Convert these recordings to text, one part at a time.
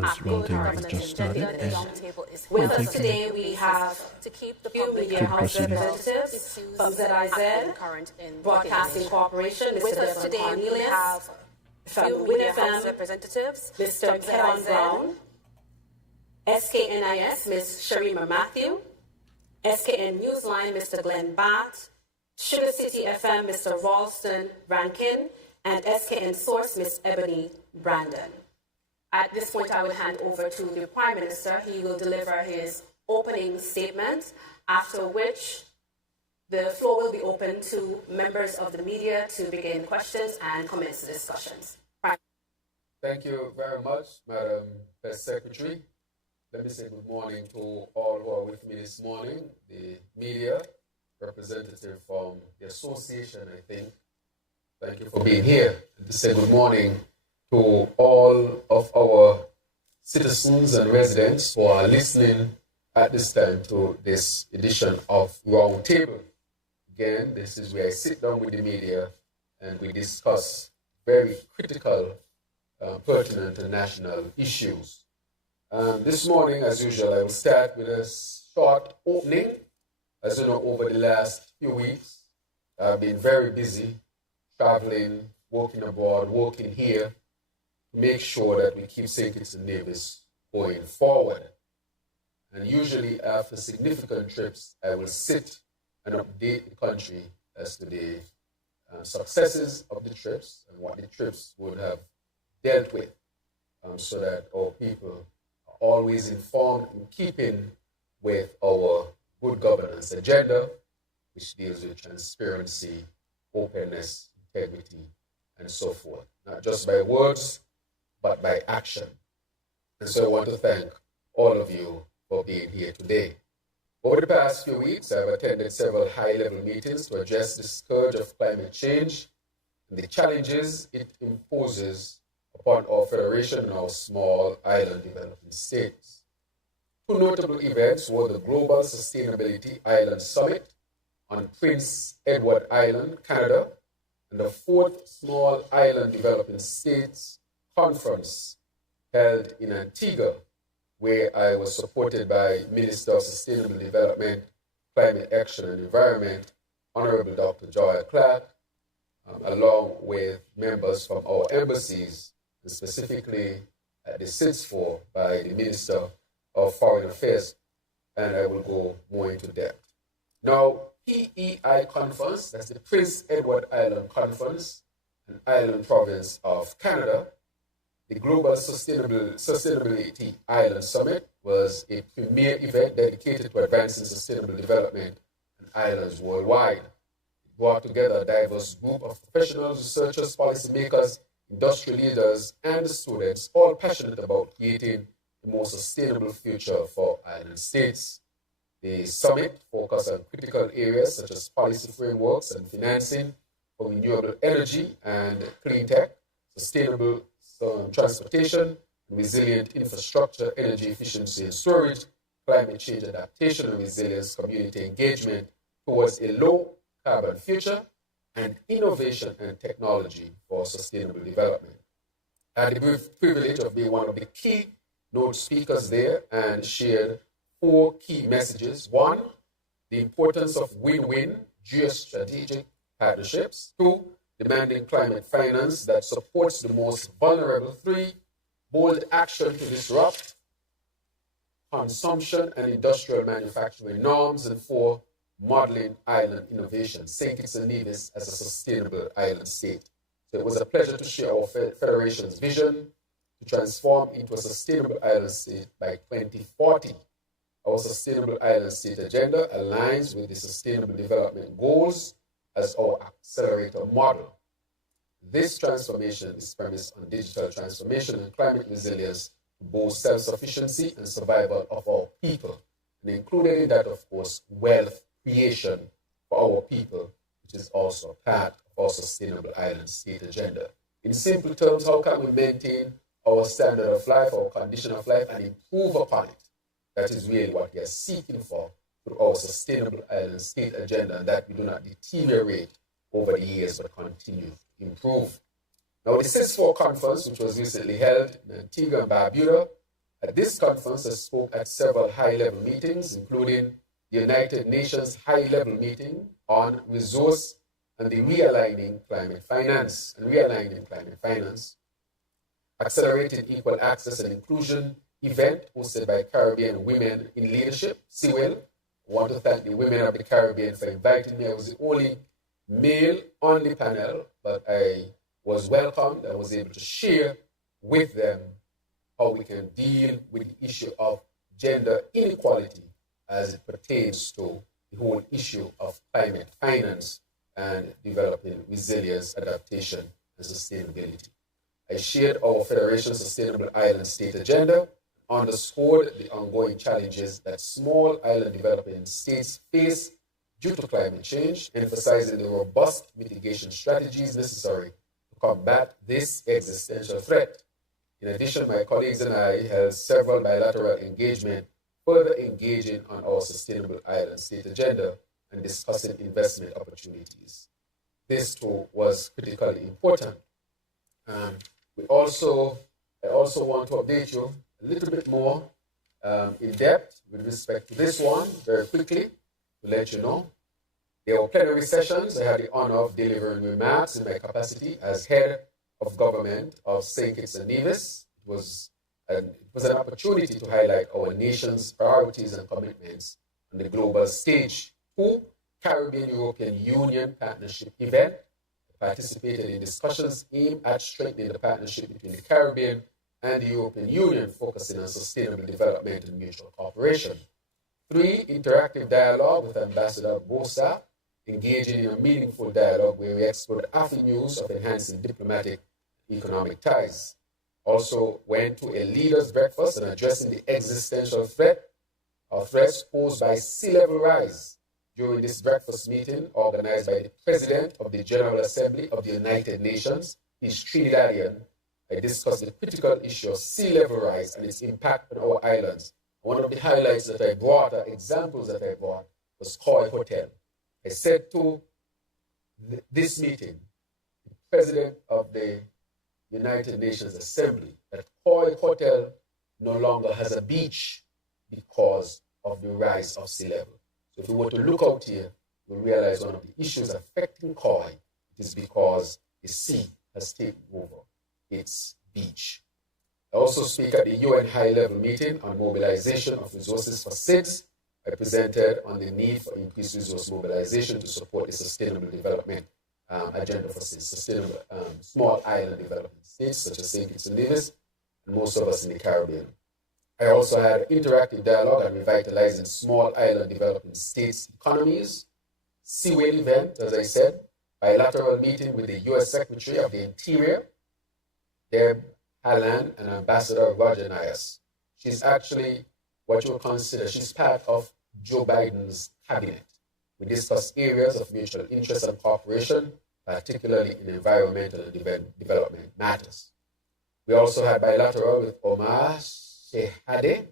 because Roundtable has just started, and with us today we have few media house representatives from ZIZ, Broadcasting Corporation, Mr. Devon Cornelius, from WINNMedia Family representatives, Mr. Kevin Brown, SKNIS, Ms. Sharima Matthew, SKN Newsline, Mr. Glenn Batt, Sugar City FM, Mr. Ralston Rankin, and SKN Source, Ms. Ebony Brandon. At this point, I will hand over to the Prime Minister. He will deliver his opening statement, after which the floor will be open to members of the media to begin questions and commence the discussions. Thank you very much, Madam Press Secretary. Let me say good morning to all who are with me this morning, the media, representative from the association, I think. Thank you for being here. And to say good morning to all of our citizens and residents who are listening at this time to this edition of Roundtable. Again, this is where I sit down with the media and we discuss very critical, pertinent and national issues. This morning, as usual, I will start with a short opening. As you know, over the last few weeks, I've been very busy traveling, working abroad, working here, to make sure that we keep St. Kitts and Nevis going forward. And usually after significant trips, I will sit and update the country as to the successes of the trips and what the trips would have dealt with, so that our people are always informed in keeping with our good governance agenda, which deals with transparency, openness, integrity, and so forth. Not just by words, but by action. And so I want to thank all of you for being here today. Over the past few weeks, I've attended several high-level meetings to address the scourge of climate change and the challenges it imposes upon our federation and our small island developing states. Two notable events were the Global Sustainability Island Summit on Prince Edward Island, Canada, and the 4th Small Island Developing States Conference held in Antigua, where I was supported by Minister of Sustainable Development, Climate Action and Environment, Honorable Dr. Joy Clark, along with members from our embassies, and specifically at the SIDS4 by the Minister of Foreign Affairs, and I will go more into depth. Now, PEI Conference, that's the Prince Edward Island Conference, an island province of Canada. The Global Sustainability Island Summit was a premier event dedicated to advancing sustainable development in islands worldwide. It brought together a diverse group of professionals, researchers, policymakers, industry leaders, and students, all passionate about creating a more sustainable future for island states. The summit focused on critical areas such as policy frameworks and financing for renewable energy and clean tech, sustainable transportation, resilient infrastructure, energy efficiency and storage, climate change adaptation and resilience, community engagement towards a low carbon future, and innovation and technology for sustainable development. I had the privilege of being one of the keynote speakers there and shared 4 key messages. 1, the importance of win-win geostrategic partnerships. 2, demanding climate finance that supports the most vulnerable. 3, bold action to disrupt consumption and industrial manufacturing norms. And 4, modeling island innovation, St. Kitts and Nevis as a sustainable island state. So it was a pleasure to share our Federation's vision to transform into a sustainable island state by 2040. Our Sustainable Island State Agenda aligns with the Sustainable Development Goals as our accelerator model. This transformation is premised on digital transformation and climate resilience to boost self-sufficiency and survival of our people, and included in that, of course, wealth creation for our people, which is also part of our Sustainable Island State Agenda. In simple terms, how can we maintain our standard of life, our condition of life, and improve upon it? That is really what we are seeking for through our Sustainable Island State Agenda, and that we do not deteriorate over the years but continue to improve. Now, the SIDS4 conference, which was recently held in Antigua and Barbuda, At this conference, I spoke at several high-level meetings, including the United Nations high-level meeting on resource and the realigning climate finance, accelerating equal access and inclusion event hosted by Caribbean Women in Leadership, CWIL. I want to thank the women of the Caribbean for inviting me. I was the only male on the panel, but I was welcomed. I was able to share with them how we can deal with the issue of gender inequality as it pertains to the whole issue of climate finance and developing resilience, adaptation, and sustainability. I shared our Federation's Sustainable Island State Agenda, underscored the ongoing challenges that small island developing states face due to climate change, emphasizing the robust mitigation strategies necessary to combat this existential threat. In addition, my colleagues and I held several bilateral engagements, further engaging on our Sustainable Island State Agenda and discussing investment opportunities. This too was critically important. I also want to update you a little bit more in depth with respect to this one very quickly to let you know. There were plenary sessions. I had the honor of delivering remarks in my capacity as head of government of St. Kitts and Nevis. It was an opportunity to highlight our nation's priorities and commitments on the global stage. Caribbean European Union Partnership event. I participated in discussions aimed at strengthening the partnership between the Caribbean and the European Union, focusing on sustainable development and mutual cooperation. 3, interactive dialogue with Ambassador Bosa, engaging in a meaningful dialogue where we explored avenues of enhancing diplomatic and economic ties. Also went to a leaders' breakfast and addressing the existential threats posed by sea level rise. During this breakfast meeting, organized by the President of the General Assembly of the United Nations, he's Trinidadian, I discussed the critical issue of sea level rise and its impact on our islands. One of the highlights that I brought, or examples that I brought, was Koi Hotel. I said to this meeting, the President of the United Nations Assembly, that Koi Hotel no longer has a beach because of the rise of sea level. So if we were to look out here, we'll realize one of the issues affecting Koi is because the sea has taken over its beach. I also speak at the UN high-level meeting on mobilization of resources for SIDS. I presented on the need for increased resource mobilization to support the sustainable development agenda for sustainable small island development states such as St. Kitts and Nevis and most of us in the Caribbean. I also had interactive dialogue on revitalizing small island developing states' economies. CWIL event, as I said, bilateral meeting with the U.S. Secretary of the Interior, Deb Haaland, and Ambassador Roger Nias. She's actually what you would consider, she's part of Joe Biden's cabinet. We discussed areas of mutual interest and cooperation, particularly in environmental and development matters. We also had bilateral with Omar Shehadeh,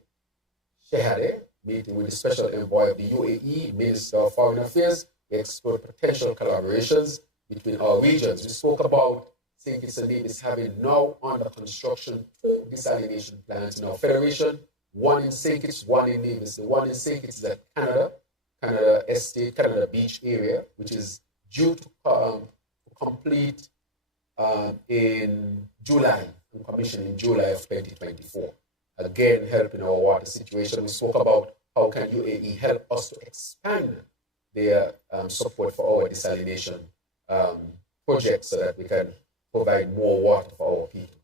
meeting with the special envoy of the UAE, Minister of Foreign Affairs. We explored potential collaborations between our regions. We spoke about St. Kitts and Nevis having now under construction 2 desalination plants in our federation, one in St. Kitts, one in Nevis. The one in St. Kitts is at Canada Estate, Canada Beach area, which is due to complete in July, and commission in July of 2024. Again, helping our water situation. We spoke about how can UAE help us to expand their support for our desalination projects so that we can provide more water for our people.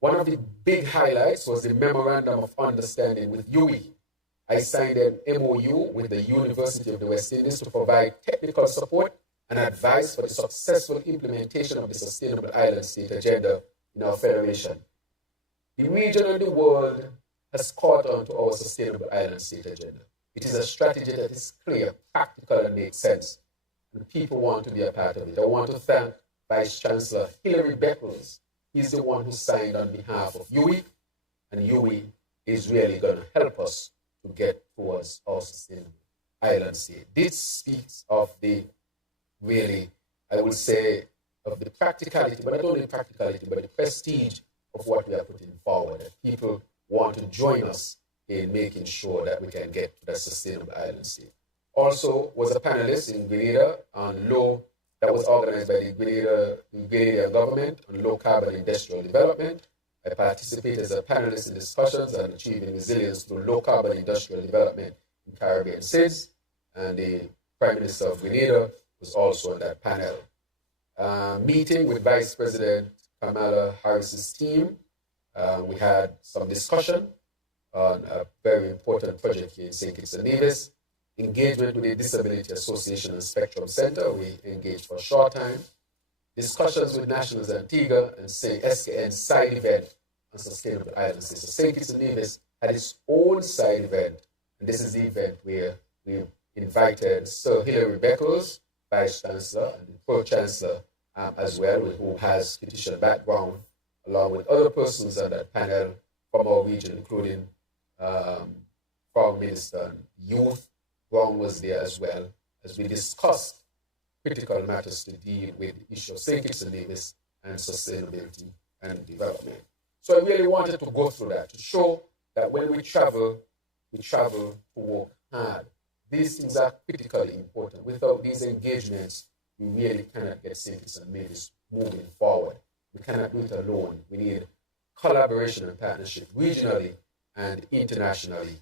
One of the big highlights was the Memorandum of Understanding with UWI. I signed an MOU with the University of the West Indies to provide technical support and advice for the successful implementation of the Sustainable Island State Agenda in our federation. The region and the world has caught on to our Sustainable Island State Agenda. It is a strategy that is clear, practical, and makes sense. And people want to be a part of it. I want to thank Vice Chancellor Hilary Beckles. He's the one who signed on behalf of UWI, and UWI is really going to help us to get towards our Sustainable Island State. This speaks of the really, I will say, of the practicality, but not only practicality, but the prestige of what we are putting forward. That people want to join us in making sure that we can get to that sustainable island state. Also was a panelist in Grenada on low, that was organized by the Grenadian government on low carbon industrial development. I participated as a panelist in discussions on achieving resilience through low carbon industrial development in Caribbean cities, and the Prime Minister of Grenada was also on that panel. Meeting with Vice President Kamala Harris's team, we had some discussion on a very important project here in St. Kitts and Nevis. Engagement with the Disability Association and Spectrum Center, we engaged for a short time. Discussions with Nationals Antigua and SKN side event on sustainable island states. So St. Kitts and Nevis had its own side event, and this is the event where we invited Sir Hilary Beckles, Vice Chancellor, and the Pro Chancellor as well, who has petition background, along with other persons on that panel from our region, including Foreign Minister and Youth. Brown was there as well, as we discussed critical matters to deal with the issue of St. Kitts and Nevis and sustainability and development. So I really wanted to go through that to show that when we travel to work hard. These things are critically important. Without these engagements, we really cannot get St. Kitts and Nevis moving forward. We cannot do it alone. We need collaboration and partnership regionally and internationally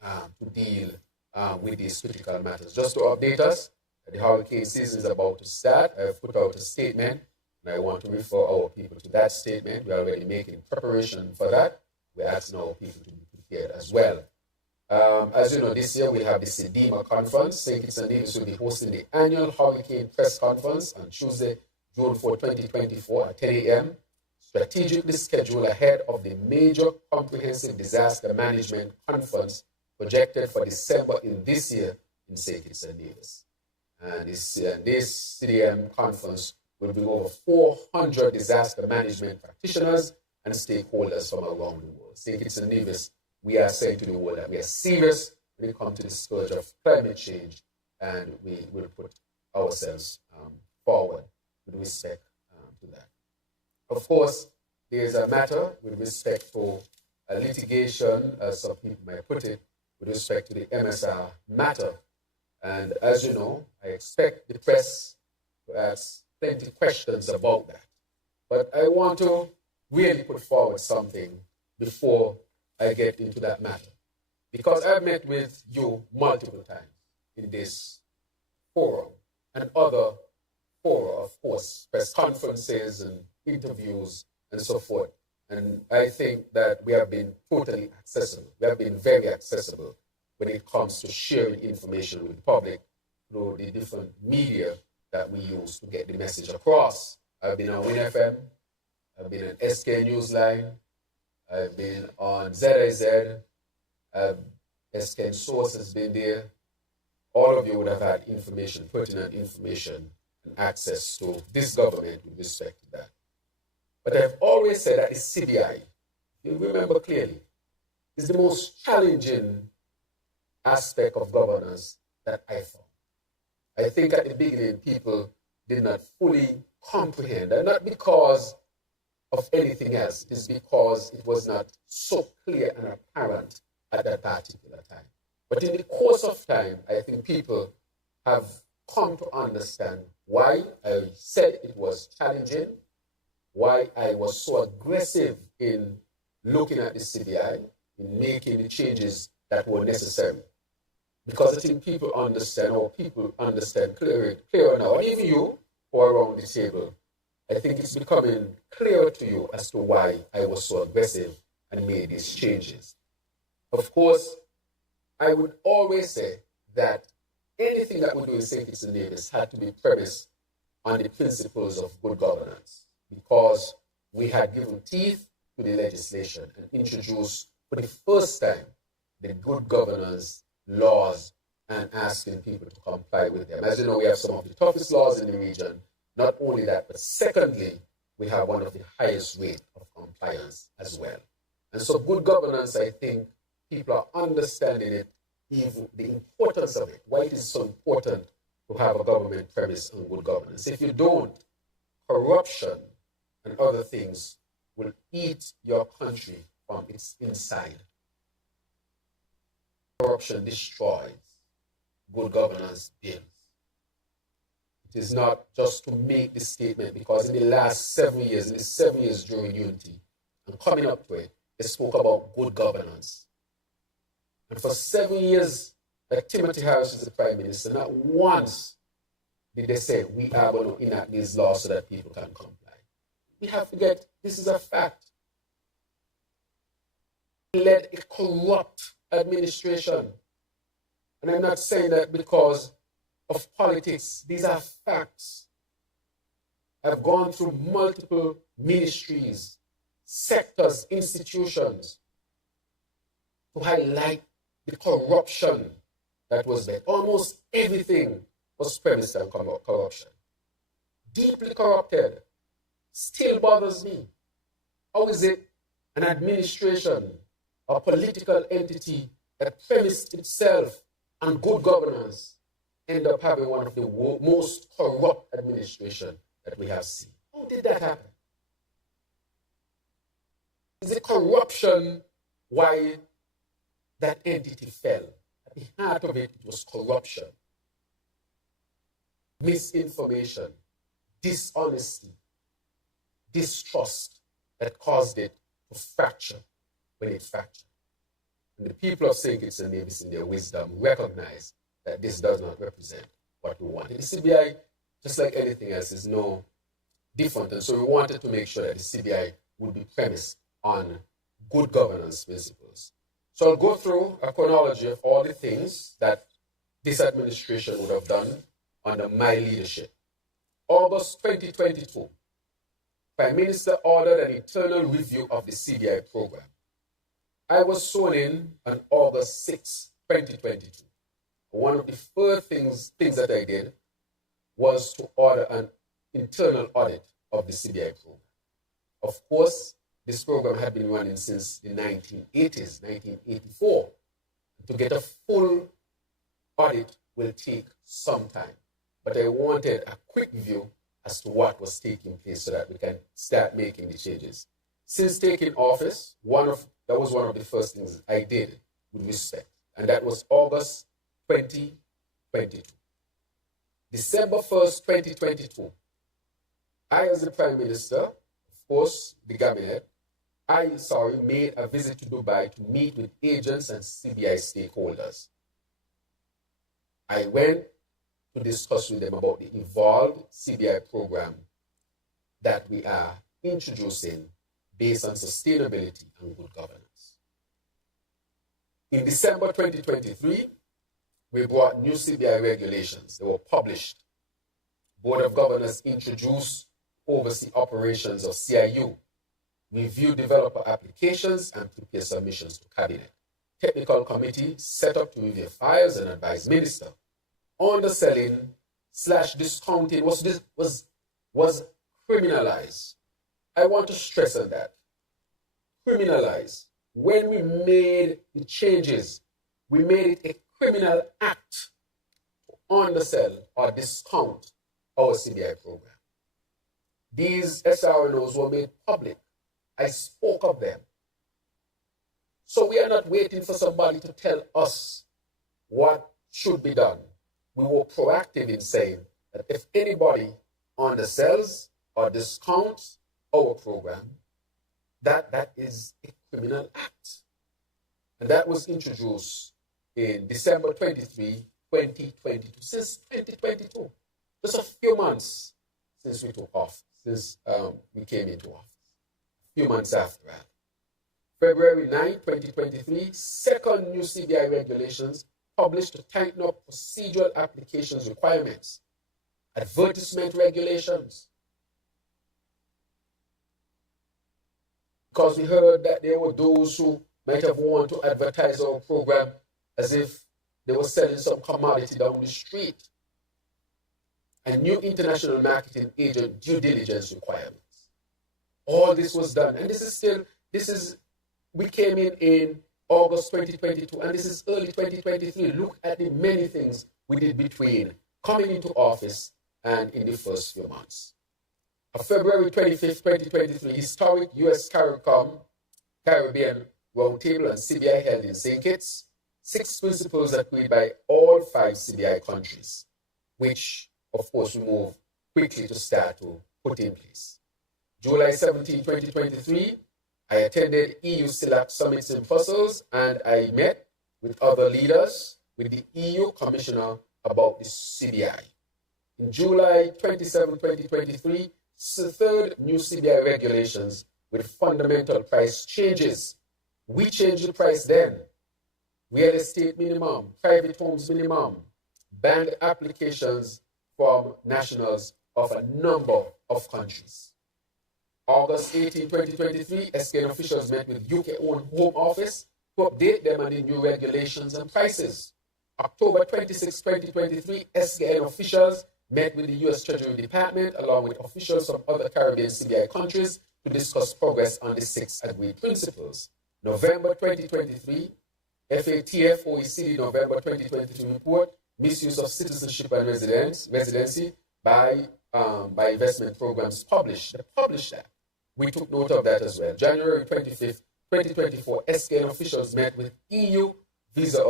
to deal with these critical matters. Just to update us, the hurricane season is about to start. I've put out a statement, and I want to refer our people to that statement. We're already making preparation for that. We're asking our people to be prepared as well. As you know, this year we have the SEDIMA conference. St. Kitts and Nevis will be hosting the annual Hurricane Press Conference on Tuesday, June 4, 2024 at 10 a.m., strategically scheduled ahead of the major comprehensive disaster management conference projected for December in this year in St. Kitts and Nevis. And this CDM conference will bring over 400 disaster management practitioners and stakeholders from around the world. St. Kitts and Nevis, we are saying to the world that we are serious when it comes to the scourge of climate change, and we will put ourselves forward with respect to that. Of course, there is a matter with respect to litigation, as some people might put it, with respect to the MSR matter. And as you know, I expect the press to ask plenty of questions about that. But I want to really put forward something before I get into that matter. Because I've met with you multiple times in this forum and other fora, of course, press conferences and interviews and so forth. And I think that we have been totally accessible. We have been very accessible when it comes to sharing information with the public through the different media that we use to get the message across. I've been on WINNFM, I've been on SK Newsline, I've been on ZIZ, SK Source has been there. All of you would have had information, pertinent information, and access to this government with respect to that. But I've always said that the CBI, you remember clearly, is the most challenging aspect of governance that I found. I think at the beginning, people did not fully comprehend, and not because of anything else, it's because it was not so clear and apparent at that particular time. But in the course of time, I think people have come to understand why I said it was challenging, why I was so aggressive in looking at the CBI, in making the changes that were necessary. Because I think people understand clearer now, and even you who are around the table, I think it's becoming clearer to you as to why I was so aggressive and made these changes. Of course, I would always say that anything that we do in St. Kitts and Nevis had to be premised on the principles of good governance, because we had given teeth to the legislation and introduced for the first time the good governance laws and asking people to comply with them. As you know, we have some of the toughest laws in the region. Not only that, but secondly, we have one of the highest rate of compliance as well. And so good governance, I think people are understanding it, even the importance of it, why it is so important to have a government premise on good governance. If you don't, corruption and other things will eat your country from its inside. Corruption destroys, good governance builds. It is not just to make this statement, because in the last 7 years, in the 7 years during unity, and coming up to it, they spoke about good governance. And for 7 years that Timothy Harris is the Prime Minister, not once did they say, we are going to enact these laws so that people can comply. We have to get, this is a fact. He led a corrupt administration. And I'm not saying that because of politics. These are facts. I've gone through multiple ministries, sectors, institutions to highlight the corruption that was there. Almost everything was premised on corruption. Deeply corrupted. Still bothers me. How is it an administration, a political entity that premised itself on good governance end up having one of the most corrupt administration that we have seen? How did that happen? Is it corruption why that entity fell? At the heart of it, it was corruption, misinformation, dishonesty, distrust that caused it to fracture when it fractured. And the people of St. Kitts and Nevis, in their wisdom, recognize that this does not represent what we want. And the CBI, just like anything else, is no different. And so we wanted to make sure that the CBI would be premised on good governance principles. So I'll go through a chronology of all the things that this administration would have done under my leadership. August 2022, Prime Minister ordered an internal review of the CBI program. I was sworn in on August 6, 2022. One of the first things that I did was to order an internal audit of the CBI program. Of course, this program had been running since the 1980s, 1984. To get a full audit will take some time. But I wanted a quick view as to what was taking place so that we can start making the changes. Since taking office, that was one of the first things I did with respect. And that was August 2022. December 1st, 2022, I, as the Prime Minister, of course, the cabinet, made a visit to Dubai to meet with agents and CBI stakeholders. I went to discuss with them about the evolved CBI program that we are introducing based on sustainability and good governance. In December 2023, we brought new CBI regulations. They were published. Board of Governors introduced oversee operations of CIU, review developer applications, and prepare submissions to Cabinet. Technical committee set up to review files and advise Minister. Underselling / discounting was criminalized. I want to stress on that. Criminalized. When we made the changes, we made it a criminal act to undersell or discount our CBI program. These SRNOs were made public. I spoke of them. So we are not waiting for somebody to tell us what should be done. We were proactive in saying that if anybody undersells or discounts our program, that is a criminal act. And that was introduced in December 23, 2022. Since 2022, just a few months since we took office, since we came into office. A few months after that. February 9, 2023, second new CBI regulations published to tighten up procedural applications requirements, advertisement regulations. Because we heard that there were those who might have wanted to advertise our program as if they were selling some commodity down the street. And new international marketing agent due diligence requirements. All this was done. And we came in August 2022, and this is early 2023. Look at the many things we did between coming into office and in the first few months. On February 25th, 2023, historic U.S. CARICOM Caribbean Roundtable and CBI held in St. Kitts, 6 principles agreed by all 5 CBI countries, which, of course, we move quickly to start to put in place. July 17, 2023, I attended EU CELAC summits in Brussels, and I met with other leaders with the EU Commissioner about the CBI. In July 27, 2023, the 3rd new CBI regulations with fundamental price changes. We changed the price then. Real estate minimum, private homes minimum, banned applications from nationals of a number of countries. August 18, 2023, SKN officials met with UK-owned Home Office to update them on the new regulations and prices. October 26, 2023, SKN officials met with the U.S. Treasury Department along with officials from other Caribbean CBI countries to discuss progress on the 6 agreed principles. November 2023, FATF OECD November 2023 report, misuse of citizenship and residency by investment programs published. They published that. We took note of that as well. January 25th, 2024, SKN officials met with EU Visa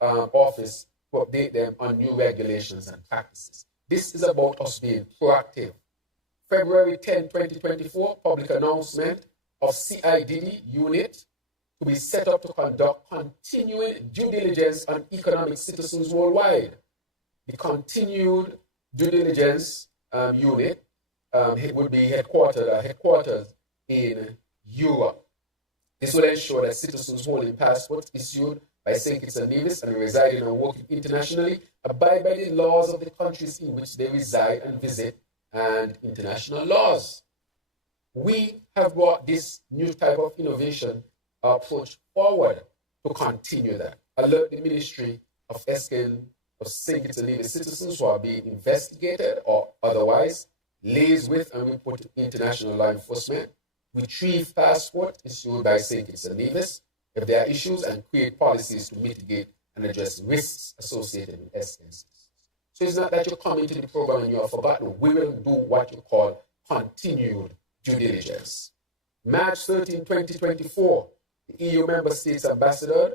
Office to update them on new regulations and practices. This is about us being proactive. February 10, 2024, public announcement of CIDD unit to be set up to conduct continuing due diligence on economic citizens worldwide. The continued due diligence unit would be headquartered in Europe. This will ensure that citizens holding passports issued by St. Kitts and Nevis and residing and working internationally abide by the laws of the countries in which they reside and visit and international laws. We have brought this new type of innovation approach forward to continue that. Alert the Ministry of SKN of St. Kitts and Nevis citizens who are being investigated or otherwise liaise with and report to international law enforcement, retrieve passport issued by St. Kitts and Nevis if there are issues, and create policies to mitigate and address risks associated with SKN. So it's not that you come into the program and you are forgotten. We will do what you call continued due diligence. March 13, 2024, the EU member states ambassador,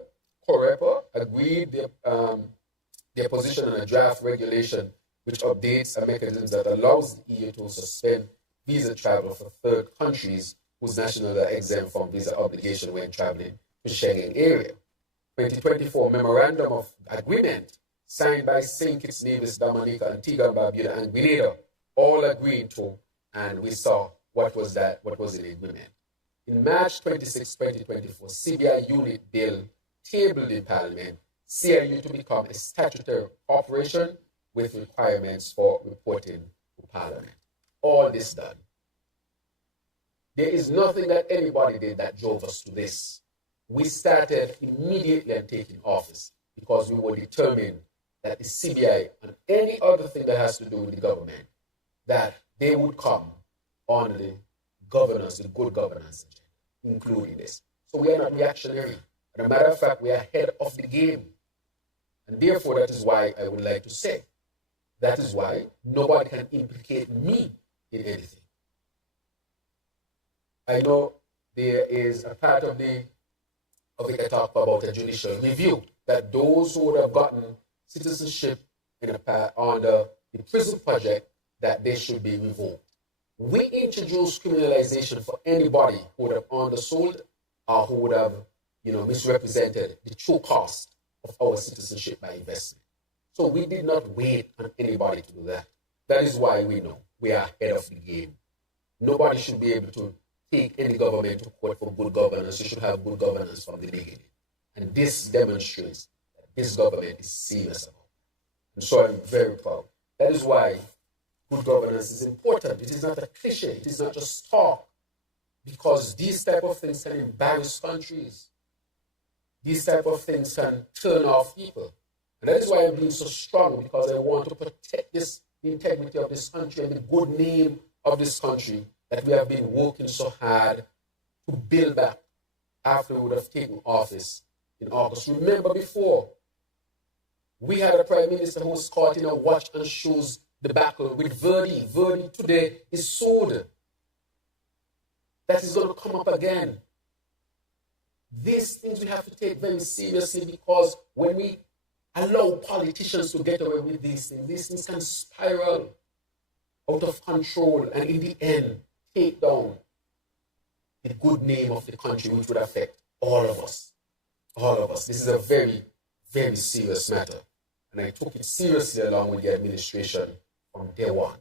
COREPA, agreed their position on a draft regulation which updates a mechanism that allows the EU to suspend visa travel for 3rd countries whose nationals are exempt from visa obligation when traveling to Schengen area. 2024 Memorandum of Agreement signed by St. Kitts, Nevis, Dominica, Antigua, Barbuda, and Grenada, all agreeing to, and we saw what was in the agreement. In March 26, 2024, CBI unit bill tabled in Parliament, CIU to become a statutory corporation with requirements for reporting to Parliament. All this done. There is nothing that anybody did that drove us to this. We started immediately on taking office because we were determined that the CBI and any other thing that has to do with the government, that they would come on the governance, the good governance agenda, including this. So we are not reactionary. As a matter of fact, we are ahead of the game. And therefore, that is why I would like to say, that is why nobody can implicate me in anything. I know there is a part of it I talk about a judicial review, that those who would have gotten citizenship under the prison project, that they should be revoked. We introduced criminalization for anybody who would have undersold or who would have, misrepresented the true cost of our citizenship by investment. So we did not wait on anybody to do that. That is why we know we are ahead of the game. Nobody should be able to take any government to court for good governance. You should have good governance from the beginning. And this demonstrates that this government is serious about it. And so I'm very proud. That is why good governance is important. It is not a cliche. It is not just talk. Because these type of things can embarrass countries. These type of things can turn off people. And that is why I'm being so strong, because I want to protect the integrity of this country and the good name of this country that we have been working so hard to build back after we would have taken office in August. Remember before, we had a prime minister who was caught in a watch and shoes debacle with Verdi. Verdi today is sued. That is going to come up again. These things we have to take very seriously, because when we allow politicians to get away with these things can spiral out of control and in the end take down the good name of the country, which would affect all of us. All of us. This is a very, very serious matter. And I took it seriously along with the administration from day one.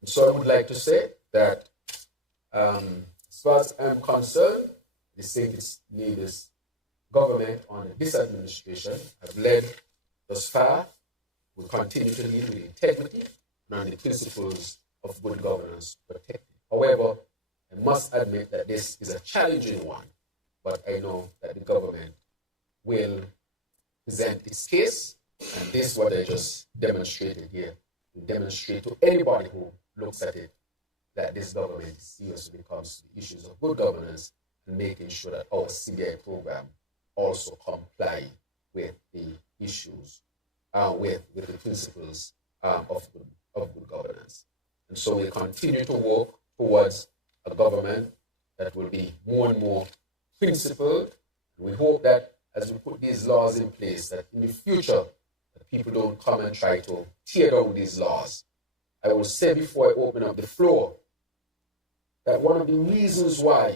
And so I would like to say that as far as I'm concerned, the St. Nevis government on this administration have led thus far, will continue to lead with integrity and on the principles of good governance protected. However, I must admit that this is a challenging one, but I know that the government will present its case, and this is what I just demonstrated here, to demonstrate to anybody who looks at it that this government is serious when it comes to the issues of good governance and making sure that our CBI program also comply with the issues, with the principles of good governance. And so we'll continue to work towards a government that will be more and more principled. And we hope that as we put these laws in place, that in the future, that people don't come and try to tear down these laws. I will say before I open up the floor that one of the reasons why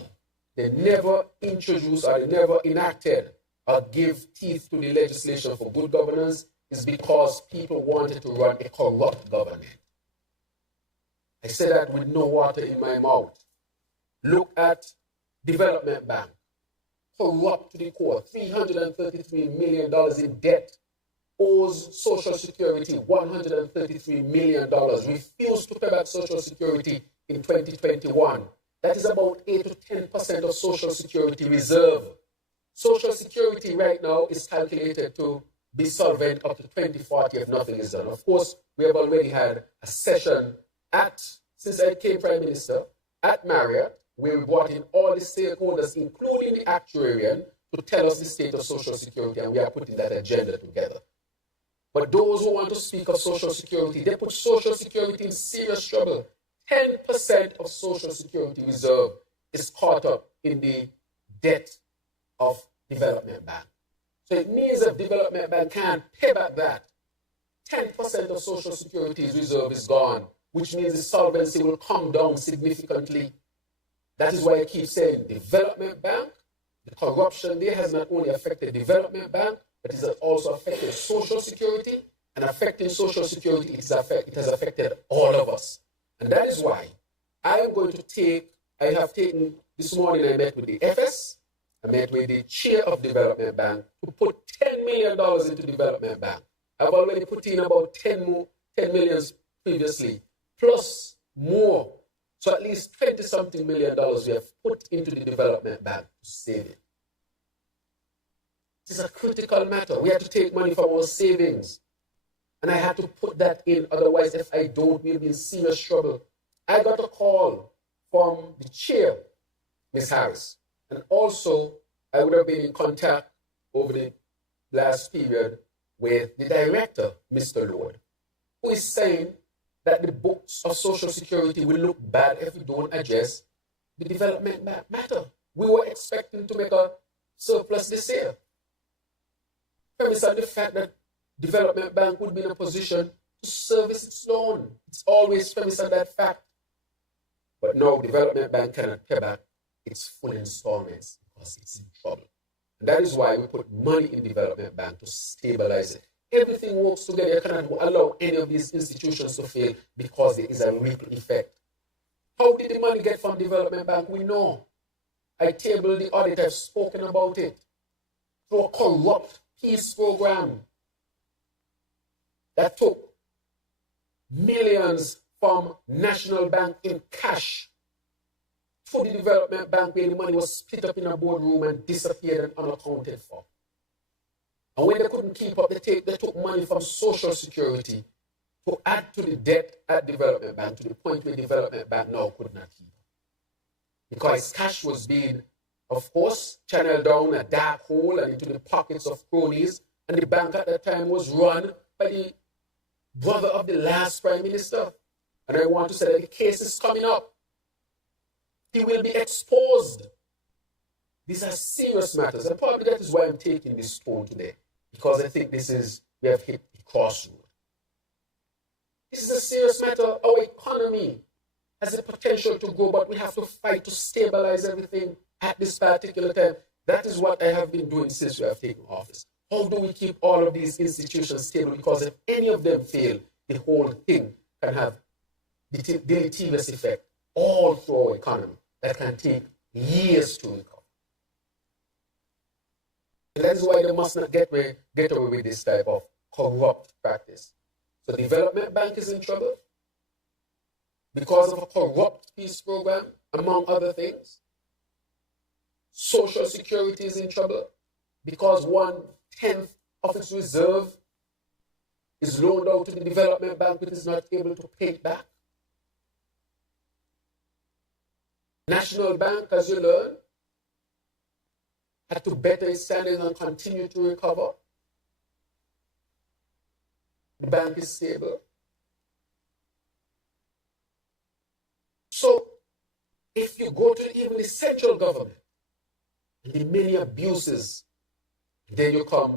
they never introduced or they never enacted or give teeth to the legislation for good governance is because people wanted to run a corrupt government. I say that with no water in my mouth. Look at Development Bank, corrupt to the core, $333 million in debt, owes Social Security $133 million, refused to pay back Social Security in 2021. That is about 8 to 10% of Social Security reserve. Social Security right now is calculated to be solvent up to 2040 if nothing is done. Of course, we have already had a session since I became Prime Minister, at Marriott, where we brought in all the stakeholders, including the actuarian, to tell us the state of Social Security, and we are putting that agenda together. But those who want to speak of Social Security, they put Social Security in serious trouble. 10% of Social Security reserve is caught up in the debt of Development Bank. So it means that Development Bank can't pay back that. 10% of Social Security's reserve is gone, which means the solvency will come down significantly. That is why I keep saying Development Bank, the corruption there has not only affected Development Bank, but it has also affected Social Security, and affecting Social Security, it has affected all of us. And that is why I have taken, this morning I met with the FS, I met with the chair of Development Bank to put $10 million into Development Bank. I've already put in about 10 million previously, plus more. So at least 20-something million we have put into the Development Bank to save it. It is a critical matter. We had to take money from our savings. And I had to put that in, otherwise if I don't, we'll be in serious trouble. I got a call from the chair, Ms. Harris. And also, I would have been in contact over the last period with the director, Mr. Lord, who is saying that the books of Social Security will look bad if we don't address the development matter. We were expecting to make a surplus this year. Premise on the fact that Development Bank would be in a position to service its loan. It's always premise on that fact. But no, Development Bank cannot pay back its full installments because it's in trouble. And that is why we put money in Development Bank to stabilize it. Everything works together. You cannot allow any of these institutions to fail because there is a ripple effect. How did the money get from Development Bank? We know. I tabled the audit. I've spoken about it. Through a corrupt peace program that took millions from National Bank in cash to the Development Bank, where the money was split up in a boardroom and disappeared and unaccounted for. And when they couldn't keep up, they took money from Social Security to add to the debt at Development Bank, to the point where Development Bank now could not keep up. Because cash was being, of course, channeled down a dark hole and into the pockets of cronies, and the bank at that time was run by the brother of the last Prime Minister. And I want to say that the case is coming up. He will be exposed. These are serious matters, and probably that is why I'm taking this tone today, because I think we have hit a crossroad. This is a serious matter. Our economy has the potential to grow, but we have to fight to stabilize everything at this particular time. That is what I have been doing since we have taken office. How do we keep all of these institutions stable? Because if any of them fail, the whole thing can have deleterious effect all through our economy that can take years to recover. And that is why they must not get away with this type of corrupt practice. So the Development Bank is in trouble because of a corrupt peace program, among other things. Social Security is in trouble because 1/10 of its reserve is loaned out to the Development Bank, which is not able to pay it back. National Bank, as you learn, had to better its standing and continue to recover. The bank is stable. So, if you go to even the central government, the many abuses, then you come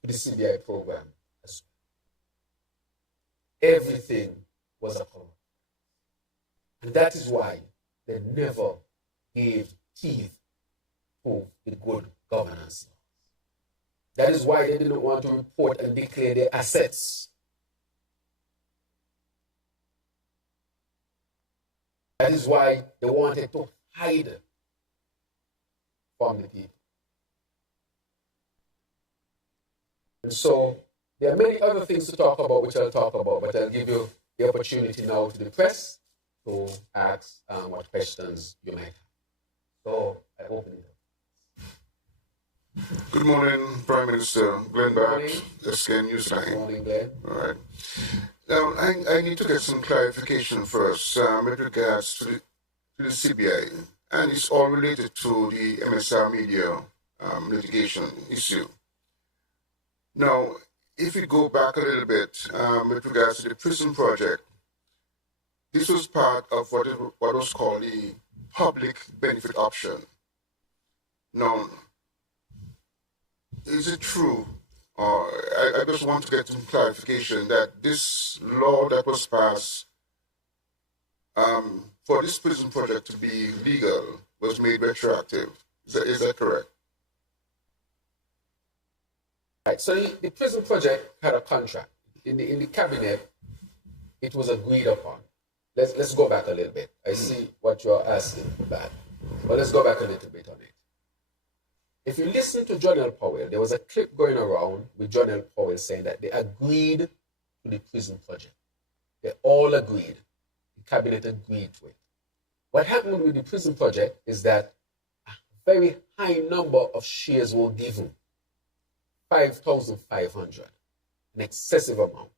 to the CBI program as well. Everything was a corrupt. And that is why they never gave teeth to the good governance laws. That is why they didn't want to report and declare their assets. That is why they wanted to hide from the people. And so there are many other things to talk about, which I'll talk about, but I'll give you the opportunity now to the press to ask what questions you might have. So I open it up. Good morning, Prime Minister Glenn Barrett, SK Newsline. Good morning, Glenn. All right. Now, I need to get some clarification first with regards to the CBI, and it's all related to the MSR media litigation issue. Now, if we go back a little bit with regards to the prison project, this was part of what was called the public benefit option. Now, is it true, or I just want to get some clarification that this law that was passed for this prison project to be legal was made retroactive? Is that correct? Right. So the prison project had a contract. In the cabinet, it was agreed upon. Let's go back a little bit. I see what you're asking about, but let's go back a little bit on it. If you listen to John L. Powell, there was a clip going around with John L. Powell saying that they agreed to the prison project. They all agreed. The cabinet agreed to it. What happened with the prison project is that a very high number of shares were given, 5,500, an excessive amount.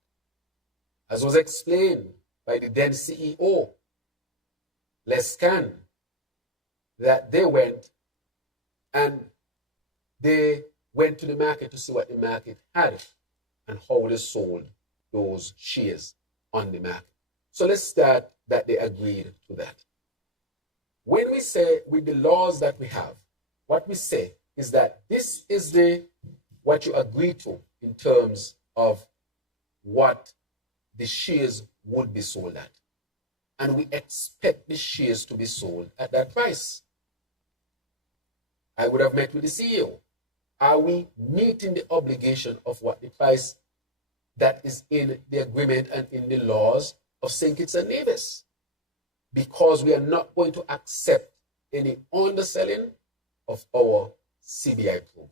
As was explained by the then CEO, Lescan, that they went to the market to see what the market had and how they sold those shares on the market. So let's start that they agreed to that. When we say with the laws that we have, what we say is that this is what you agree to in terms of what the shares would be sold at. And we expect the shares to be sold at that price. I would have met with the CEO. Are we meeting the obligation of what the price that is in the agreement and in the laws of St. Kitts and Nevis? Because we are not going to accept any underselling of our CBI program.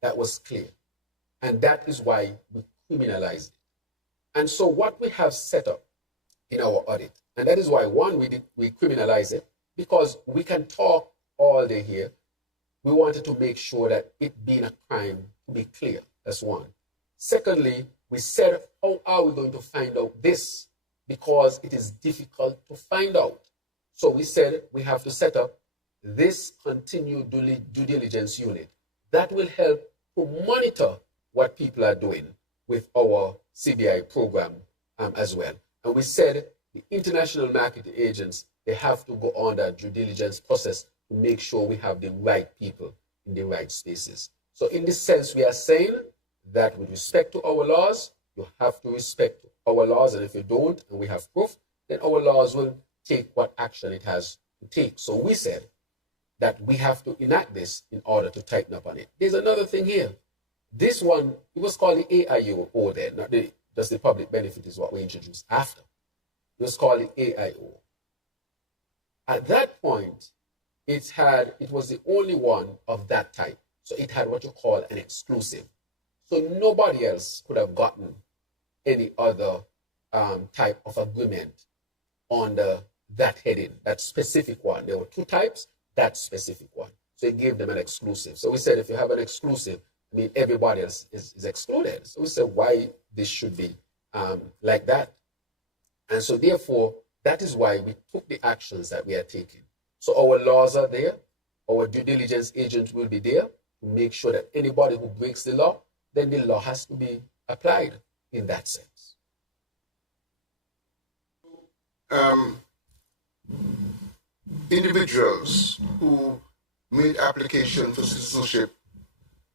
That was clear. And that is why we criminalized it. And so what we have set up in our audit, and that is why, one, we criminalize it, because we can talk all day here. We wanted to make sure that it being a crime to be clear. That's one. Secondly, we said, how are we going to find out this? Because it is difficult to find out. So we said we have to set up this continued due diligence unit that will help to monitor what people are doing with our CBI program as well. And we said the international market agents, they have to go on that due diligence process to make sure we have the right people in the right spaces. So in this sense, we are saying that with respect to our laws, you have to respect our laws, and if you don't, and we have proof, then our laws will take what action it has to take. So we said that we have to enact this in order to tighten up on it. There's another thing here. This one, it was called the AIO then, not just the public benefit is what we introduced after. It was called the AIO. At that point, it was the only one of that type. So it had what you call an exclusive. So nobody else could have gotten any other type of agreement under that heading, that specific one. There were two types, that specific one. So it gave them an exclusive. So we said if you have an exclusive, I mean, everybody else is excluded. So we said why this should be like that. And so therefore, that is why we took the actions that we are taking. So our laws are there. Our due diligence agent will be there to make sure that anybody who breaks the law, then the law has to be applied in that sense. Individuals who made application for citizenship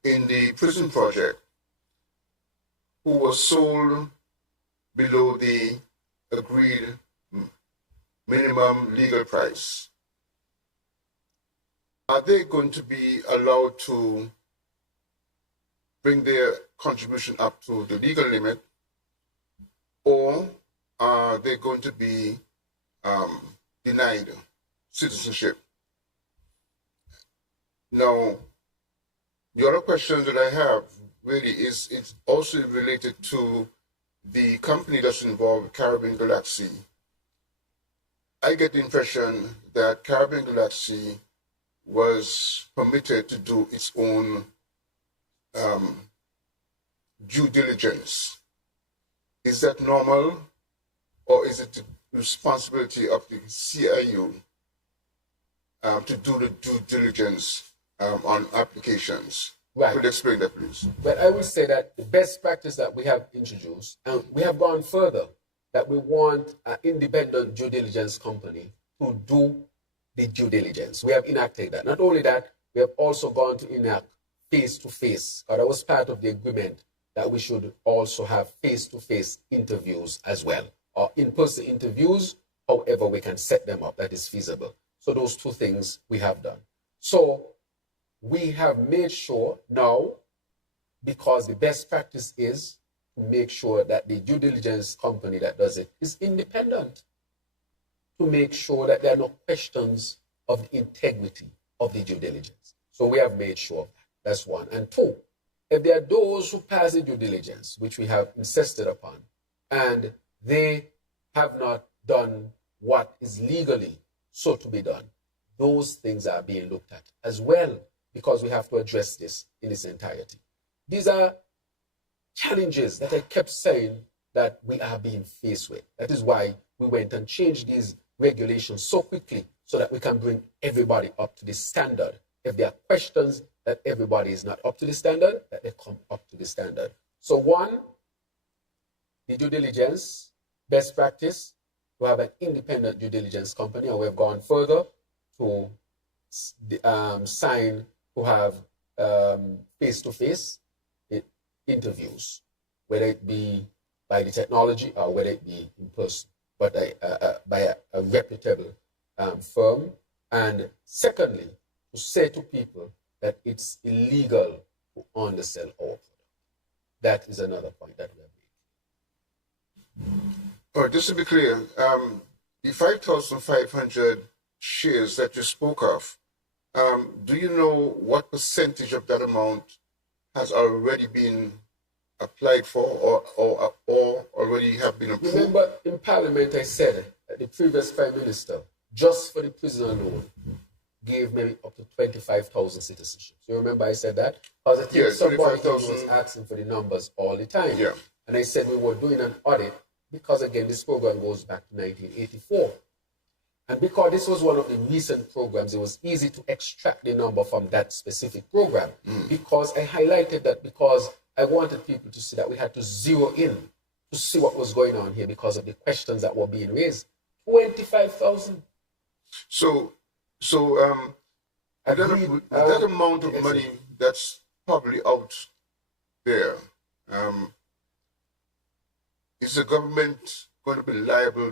in the prison project who was sold below the agreed minimum legal price, are they going to be allowed to bring their contribution up to the legal limit, or are they going to be denied citizenship? Now, the other question that I have really is, it's also related to the company that's involved, Caribbean Galaxy. I get the impression that Caribbean Galaxy was permitted to do its own due diligence. Is that normal, or is it the responsibility of the CIU to do the due diligence on applications? Right. Could you explain that, please? But I would say that the best practice that we have introduced, and we have gone further, that we want an independent due diligence company to do the due diligence. We have enacted that. Not only that, we have also gone to enact face-to-face. That was part of the agreement that we should also have face-to-face interviews as well, or in-person interviews, however we can set them up that is feasible. So those two things we have done. So we have made sure now, because the best practice is to make sure that the due diligence company that does it is independent, to make sure that there are no questions of the integrity of the due diligence. So we have made sure of that. That's one. And two, if there are those who pass the due diligence, which we have insisted upon, and they have not done what is legally so to be done, those things are being looked at as well, because we have to address this in its entirety. These are challenges that I kept saying that we are being faced with. That is why we went and changed these regulations so quickly, so that we can bring everybody up to the standard. If there are questions that everybody is not up to the standard, that they come up to the standard. So one, the due diligence, best practice, to have an independent due diligence company, and we've gone further to sign, to have face-to-face interviews, whether it be by the technology or whether it be in person, but by a reputable firm. And secondly, to say to people that it's illegal to undersell our product. That is another point that we have made. All right, just to be clear, the 5,500 shares that you spoke of, do you know what percentage of that amount has already been applied for or already have been approved? Remember, in Parliament, I said that the previous Prime Minister, just for the prison alone, gave maybe up to 25,000 citizenships. You remember I said that? Because I think somebody was asking for the numbers all the time. Yeah. And I said we were doing an audit because, again, this program goes back to 1984. And because this was one of the recent programs, it was easy to extract the number from that specific program. Because I highlighted that because I wanted people to see that we had to zero in to see what was going on here because of the questions that were being raised. 25,000. So That amount of money that's probably out there, is the government going to be liable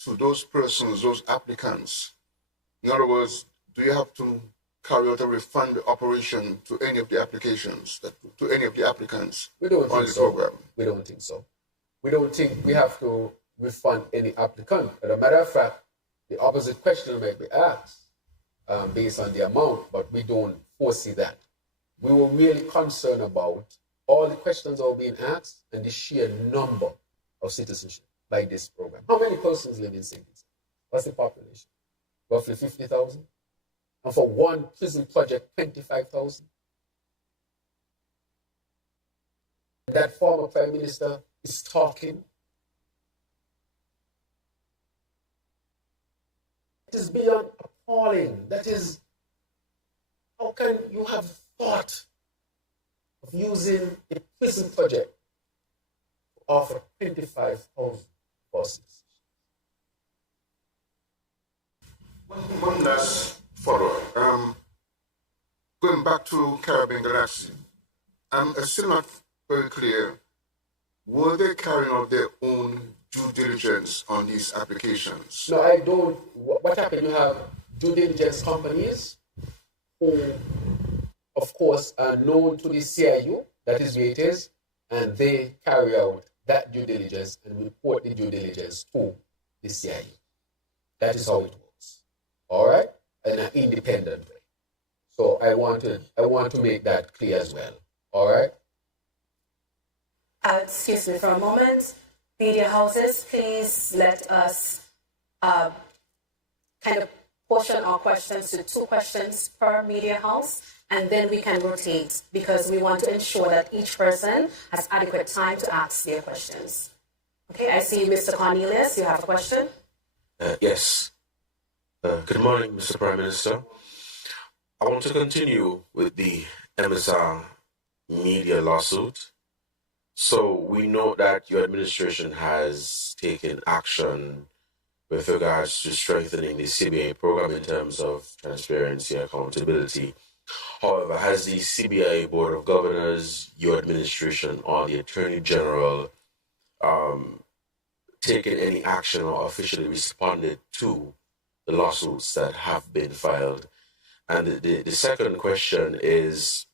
to those persons, those applicants? In other words, do you have to carry out a refund operation to any of the applications, to any of the applicants We don't on think the so. program? We don't think so. We don't think we have to refund any applicant. As a matter of fact, the opposite question might be asked based on the amount, but we don't foresee that. We were really concerned about all the questions that were being asked and the sheer number of citizenship by this program. How many persons live in St. Kitts? What's the population? Roughly 50,000. And for one prison project, 25,000. That former prime minister is talking. It is beyond appalling. That is, how can you have thought of using a prison project to offer 25,000 buses? One last follow-up. Going back to Caribbean Galaxy, I'm still not very clear. Were they carrying out their own due diligence on these applications? No, I don't. What happened? You have due diligence companies who, of course, are known to the CIU, that is where it is, and they carry out that due diligence and report the due diligence to the CIU. That is how it works. All right? In an independent way. So I want to make that clear as well. All right? Excuse me for a moment. Media houses, please let us kind of portion our questions to 2 questions per media house, and then we can rotate because we want to ensure that each person has adequate time to ask their questions. Okay, I see Mr. Cornelius, you have a question? Yes. Good morning, Mr. Prime Minister. I want to continue with the MSR media lawsuit. So we know that your administration has taken action with regards to strengthening the CBA program in terms of transparency and accountability. However, has the CBI Board of Governors, your administration, or the Attorney General taken any action or officially responded to the lawsuits that have been filed? And the second question is,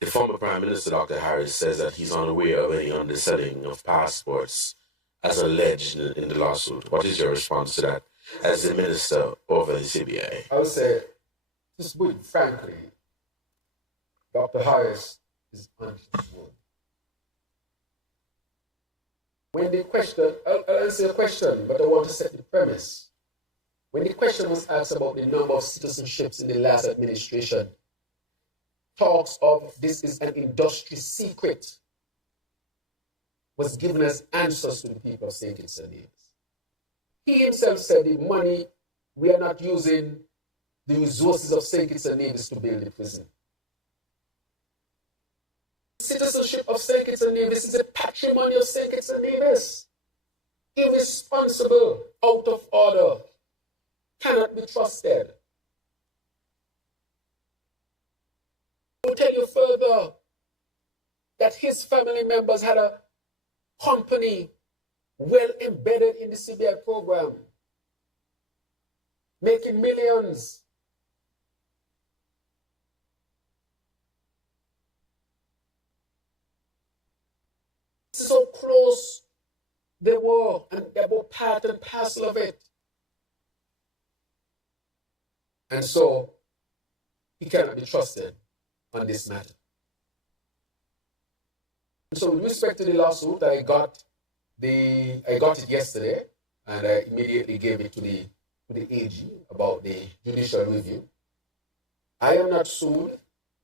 the former Prime Minister, Dr. Harris, says that he's unaware of any underselling of passports as alleged in the lawsuit. What is your response to that as the Minister over the CBI? I would say, just put it frankly, Dr. Harris is untruthful. When the question, I'll answer your question, but I want to set the premise. When the question was asked about the number of citizenships in the last administration, talks of this is an industry secret was given as answers to the people of St. Kitts and Nevis. He himself said the money, we are not using the resources of St. Kitts and Nevis to build the prison. Citizenship of St. Kitts and Nevis is a patrimony of St. Kitts and Nevis. Irresponsible, out of order, cannot be trusted. I will tell you further that his family members had a company well embedded in the CBI program, making millions. So close they were, and they were part and parcel of it. And so he cannot be trusted on this matter. So with respect to the lawsuit, I got it yesterday, and I immediately gave it to the AG about the judicial review. I am not sued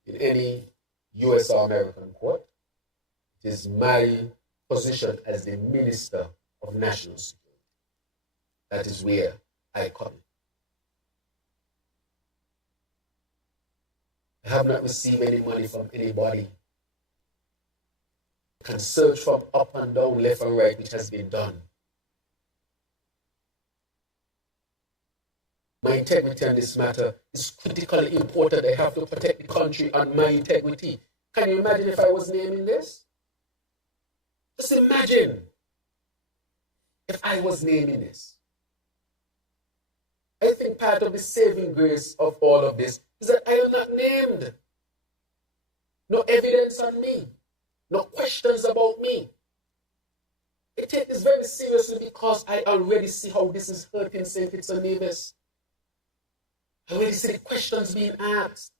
in any US or American court. It is my position as the Minister of National Security. That is where I come in. I have not received any money from anybody. I can search from up and down, left and right, which has been done. My integrity on this matter is critically important. I have to protect the country and my integrity. Can you imagine if I was naming this? Just imagine if I was naming this. I think part of the saving grace of all of this is that I am not named. No evidence on me. No questions about me. I take this very seriously because I already see how this is hurting St. Kitts and Nevis. I already see the questions being asked.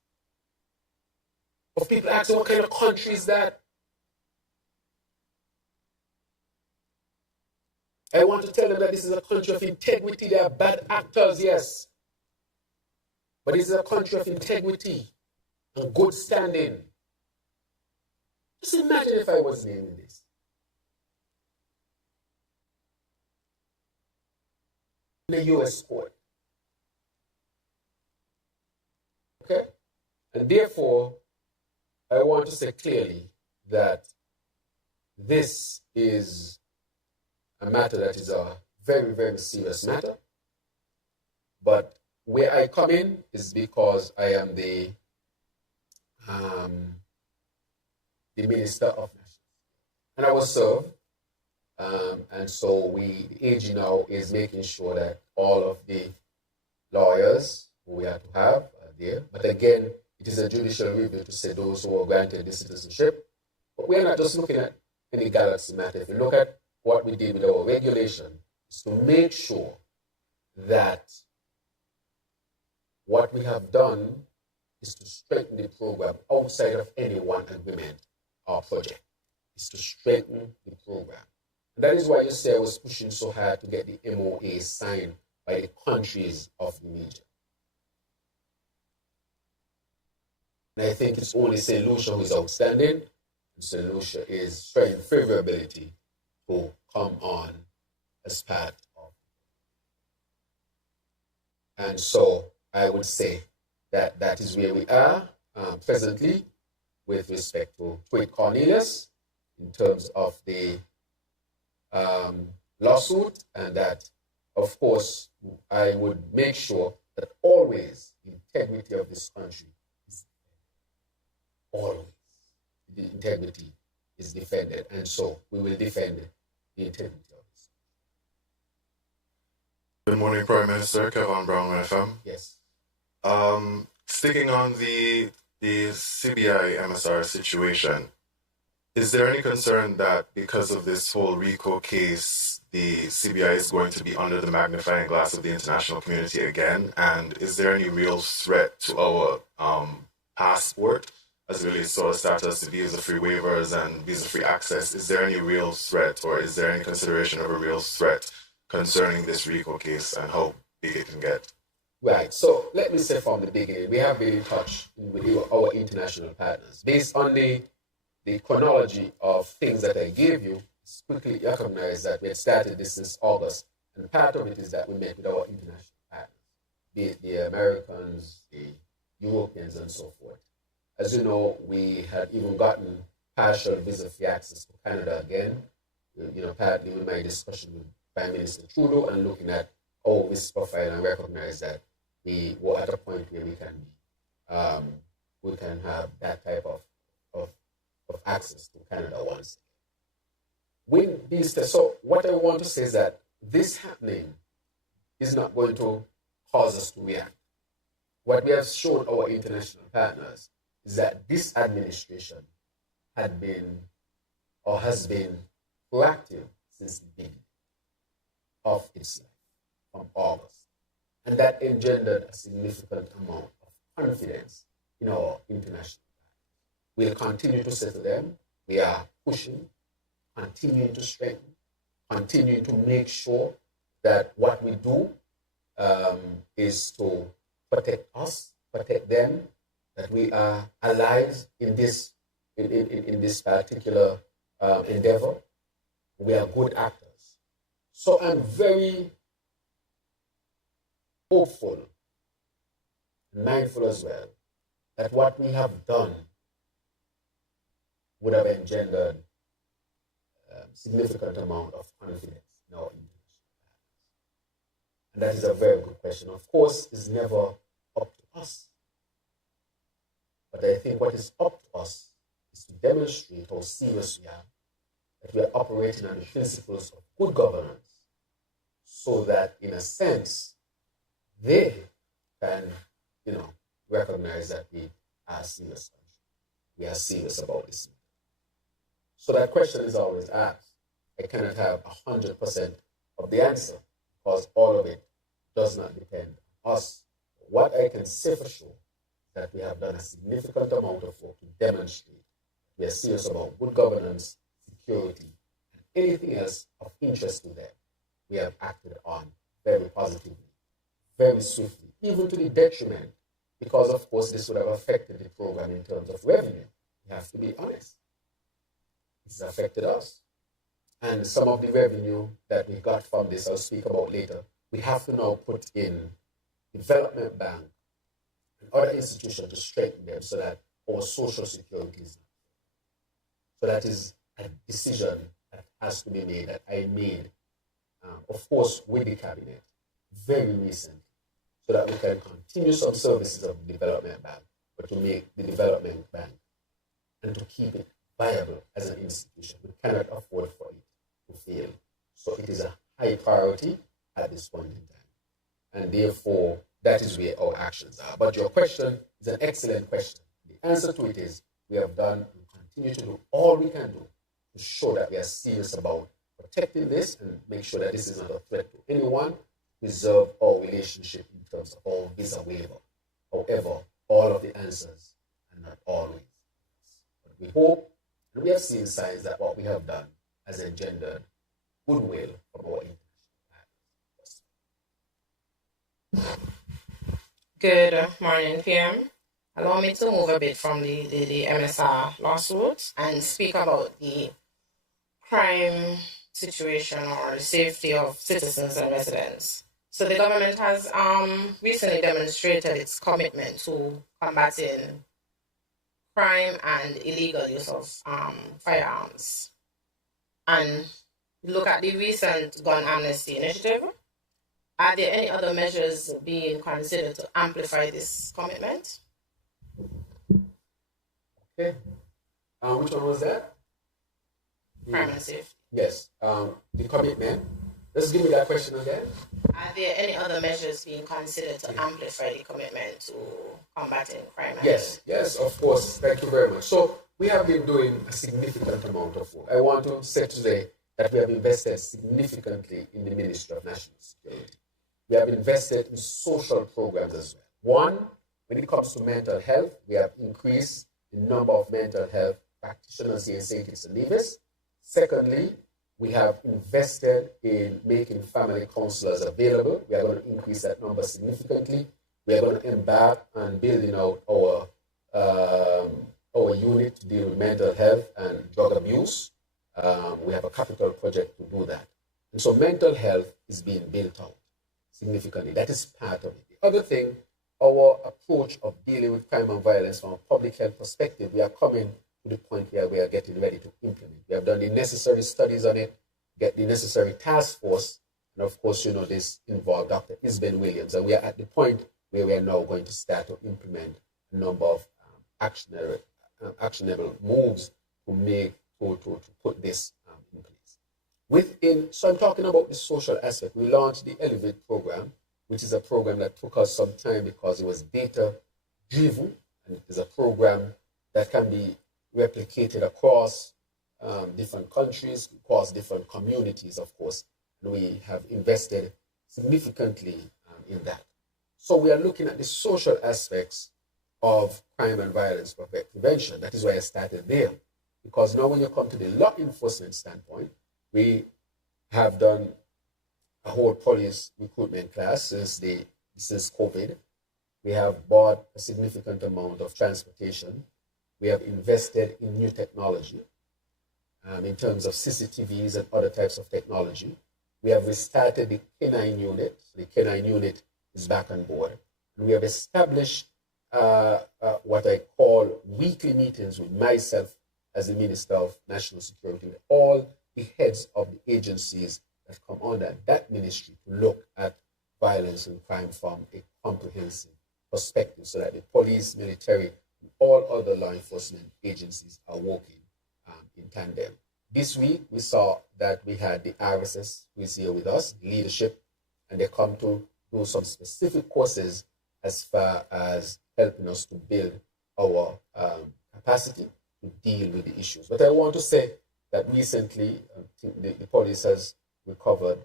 Of people asking what kind of country is that? I want to tell them that this is a country of integrity. There are bad actors, yes. But this is a country of integrity and good standing. Just imagine if I was naming this. In the US court. Okay? And therefore, I want to say clearly that this is a matter that is a very, very serious matter. But where I come in is because I am the Minister of National Security. And I was served. And so the AG now is making sure that all of the lawyers who we have to have are there. But again, it is a judicial review to say those who are granted the citizenship. But we are not just looking at any galaxy matter. If you look at what we did with our regulation, is to make sure that what we have done is to strengthen the program outside of any one agreement or project. Is to strengthen the program. And that is why you say I was pushing so hard to get the MOA signed by the countries of the region. And I think it's only St. Lucia who is outstanding, and St. Lucia is showing favorability to come on as part of. And so I would say that that is where we are presently with respect to Tweet Cornelius in terms of the lawsuit, and that, of course, I would make sure that always the integrity of this country is always the integrity is defended, and so we will defend the integrity of this. Good morning, Prime Minister. Kevin Brown, FM. Yes. Sticking on the CBI MSR situation, is there any concern that because of this whole RICO case, the CBI is going to be under the magnifying glass of the international community again? And is there any real threat to our passport as it relates to our status, the visa-free waivers and visa-free access? Is there any real threat, or is there any consideration of a real threat concerning this RICO case and how big it can get? Right. So let me say from the beginning, we have been in touch with our international partners. Based on the chronology of things that I gave you, it's quickly recognized that we had started this since August. And part of it is that we met with our international partners, be it the Americans, the Europeans, and so forth. As you know, we had even gotten partial visa-free access to Canada again, partly with my discussion with Prime Minister Trudeau and looking at our risk profile and recognize that we were at a point where we can have that type of access to Canada once. So what I want to say is that this happening is not going to cause us to react. What we have shown our international partners is that this administration has been proactive since the beginning of its life, from August. And that engendered a significant amount of confidence in our international partners. We'll continue to say to them, we are pushing, continuing to strengthen, continuing to make sure that what we do is to protect us, protect them, that we are allies in this particular endeavor. We are good actors. So I'm very hopeful, mindful as well, that what we have done would have engendered significant amount of confidence in our international And that is a very good question. Of course, it's never up to us. But I think what is up to us is to demonstrate how serious we are, that we are operating on the principles of good governance, so that, in a sense, they can, recognize that we are serious. We are serious about this. So that question is always asked. I cannot have 100% of the answer, because all of it does not depend on us. What I can say for sure is that we have done a significant amount of work to demonstrate we are serious about good governance, security, and anything else of interest to them. We have acted on very positively, very swiftly, even to the detriment, because of course this would have affected the program in terms of revenue. We have to be honest. It's affected us. And some of the revenue that we got from this, I'll speak about later, we have to now put in development bank and other institutions to strengthen them so that our social security is. So that is a decision that has to be made, that I made, of course, with the cabinet very recently, so that we can continue some services of the development bank, but to make the development bank and to keep it viable as an institution. We cannot afford for it to fail. So it is a high priority at this point in time. And therefore, that is where our actions are. But your question is an excellent question. The answer to it is we have done and continue to do all we can do to show that we are serious about protecting this and make sure that this is not a threat to anyone, preserve our relationship in terms of our visa waiver. However, all of the answers are not always. But we hope, and we have seen signs that what we have done has engendered goodwill from our international partners. Good morning, PM. Allow me to move a bit from the MSR lawsuit and speak about the crime situation or the safety of citizens and residents. So the government has recently demonstrated its commitment to combating crime and illegal use of firearms. And look at the recent gun amnesty initiative. Are there any other measures being considered to amplify this commitment? Okay. Which one was that? Crime and safety. Yes. The commitment. Let's give me that question again. Are there any other measures being considered to amplify the commitment to combating crime? Yes, of course. Thank you very much. So we have been doing a significant amount of work. I want to say today that we have invested significantly in the Ministry of National Security. We have invested in social programs as well. One, when it comes to mental health, we have increased the number of mental health practitioners here in St. Kitts and Nevis. Secondly, we have invested in making family counselors available. We are going to increase that number significantly. We are going to embark on building out our unit to deal with mental health and drug abuse. We have a capital project to do that. And so mental health is being built out significantly. That is part of it. The other thing, our approach of dealing with crime and violence from a public health perspective, we are coming to the point where we are getting ready to implement. We have done the necessary studies on it, get the necessary task force, and of course, this involved Dr. Isben Williams, and we are at the point where we are now going to start to implement a number of actionable moves to put this in place. So I'm talking about the social aspect. We launched the Elevate program, which is a program that took us some time because it was data-driven, and it is a program that can be replicated across different countries, across different communities, of course. And we have invested significantly in that. So we are looking at the social aspects of crime and violence prevention. That is why I started there. Because now when you come to the law enforcement standpoint, we have done a whole police recruitment class since COVID. We have bought a significant amount of transportation. We have invested in new technology in terms of CCTVs and other types of technology. We have restarted the K9 unit. The K9 unit is back on board. And we have established what I call weekly meetings with myself as the Minister of National Security, with all the heads of the agencies that come under that ministry to look at violence and crime from a comprehensive perspective so that the police, military, and all other law enforcement agencies are working in tandem. This week, we saw that we had the RSS who is here with us, leadership, and they come to do some specific courses as far as helping us to build our capacity to deal with the issues. But I want to say that recently, the police has recovered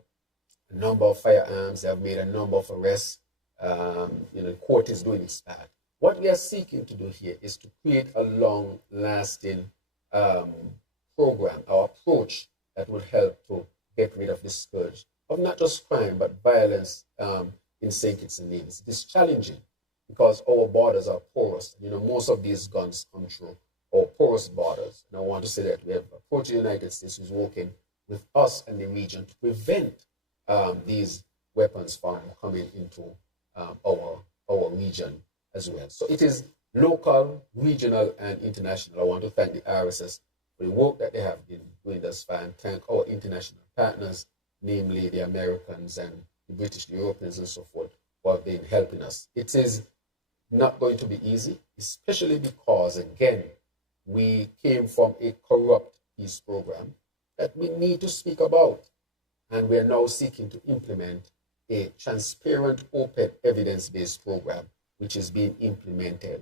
a number of firearms. They have made a number of arrests. The court is doing its part. What we are seeking to do here is to create a long-lasting program or approach that would help to get rid of this scourge of not just crime, but violence in St. Kitts and Nevis. It is challenging because our borders are porous. Most of these guns come through our porous borders. And I want to say that we have approached the United States, who's working with us and the region to prevent these weapons from coming into our region as well. So it is local, regional, and international. I want to thank the RSS for the work that they have been doing thus far and thank our international partners, namely the Americans and the British, the Europeans, and so forth, who have been helping us. It is not going to be easy, especially because, again, we came from a corrupt peace program that we need to speak about. And we are now seeking to implement a transparent, open, evidence-based program, which is being implemented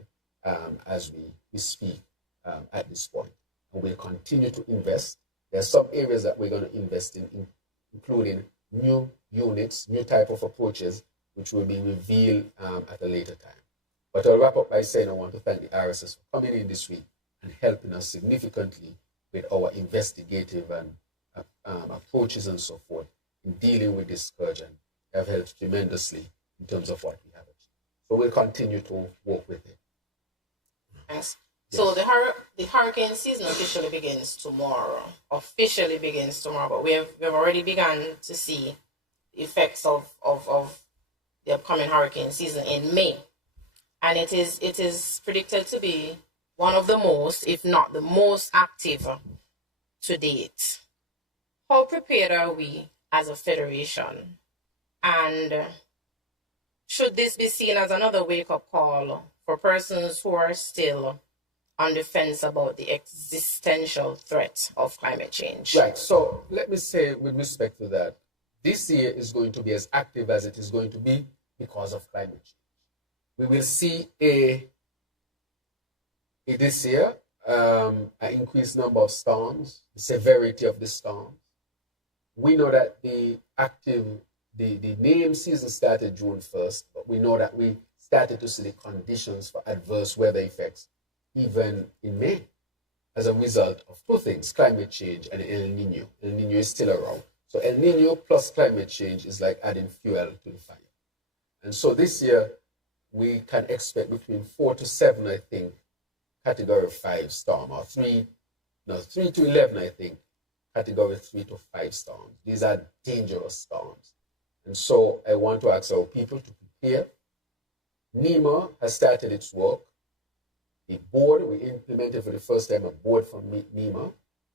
as we speak at this point. And we'll continue to invest. There are some areas that we're going to invest in, including new units, new type of approaches, which will be revealed at a later time. But I'll wrap up by saying I want to thank the RSS for coming in this week and helping us significantly with our investigative and approaches and so forth in dealing with this scourge, and have helped tremendously in terms of what we have achieved. So we'll continue to work with it. Yes. So the hurricane season officially begins tomorrow. But we've already begun to see the effects of the upcoming hurricane season in May. And it is predicted to be one of the most, if not the most active to date. How prepared are we as a federation? And should this be seen as another wake-up call for persons who are still on the fence about the existential threat of climate change? Right. So let me say, with respect to that, this year is going to be as active as it is going to be because of climate change. We will see this year an increased number of storms, the severity of the storms. We know that the named season started June 1st, but we know that we started to see the conditions for adverse weather effects even in May as a result of two things, climate change and El Nino. El Nino is still around. So El Nino plus climate change is like adding fuel to the fire. And so this year, we can expect between 4 to 7, I think, category 5 storm, or 3 to 11, I think, category 3 to 5 storms. These are dangerous storms. And so I want to ask our people to prepare. NEMA has started its work. The board, we implemented for the first time a board from NEMA,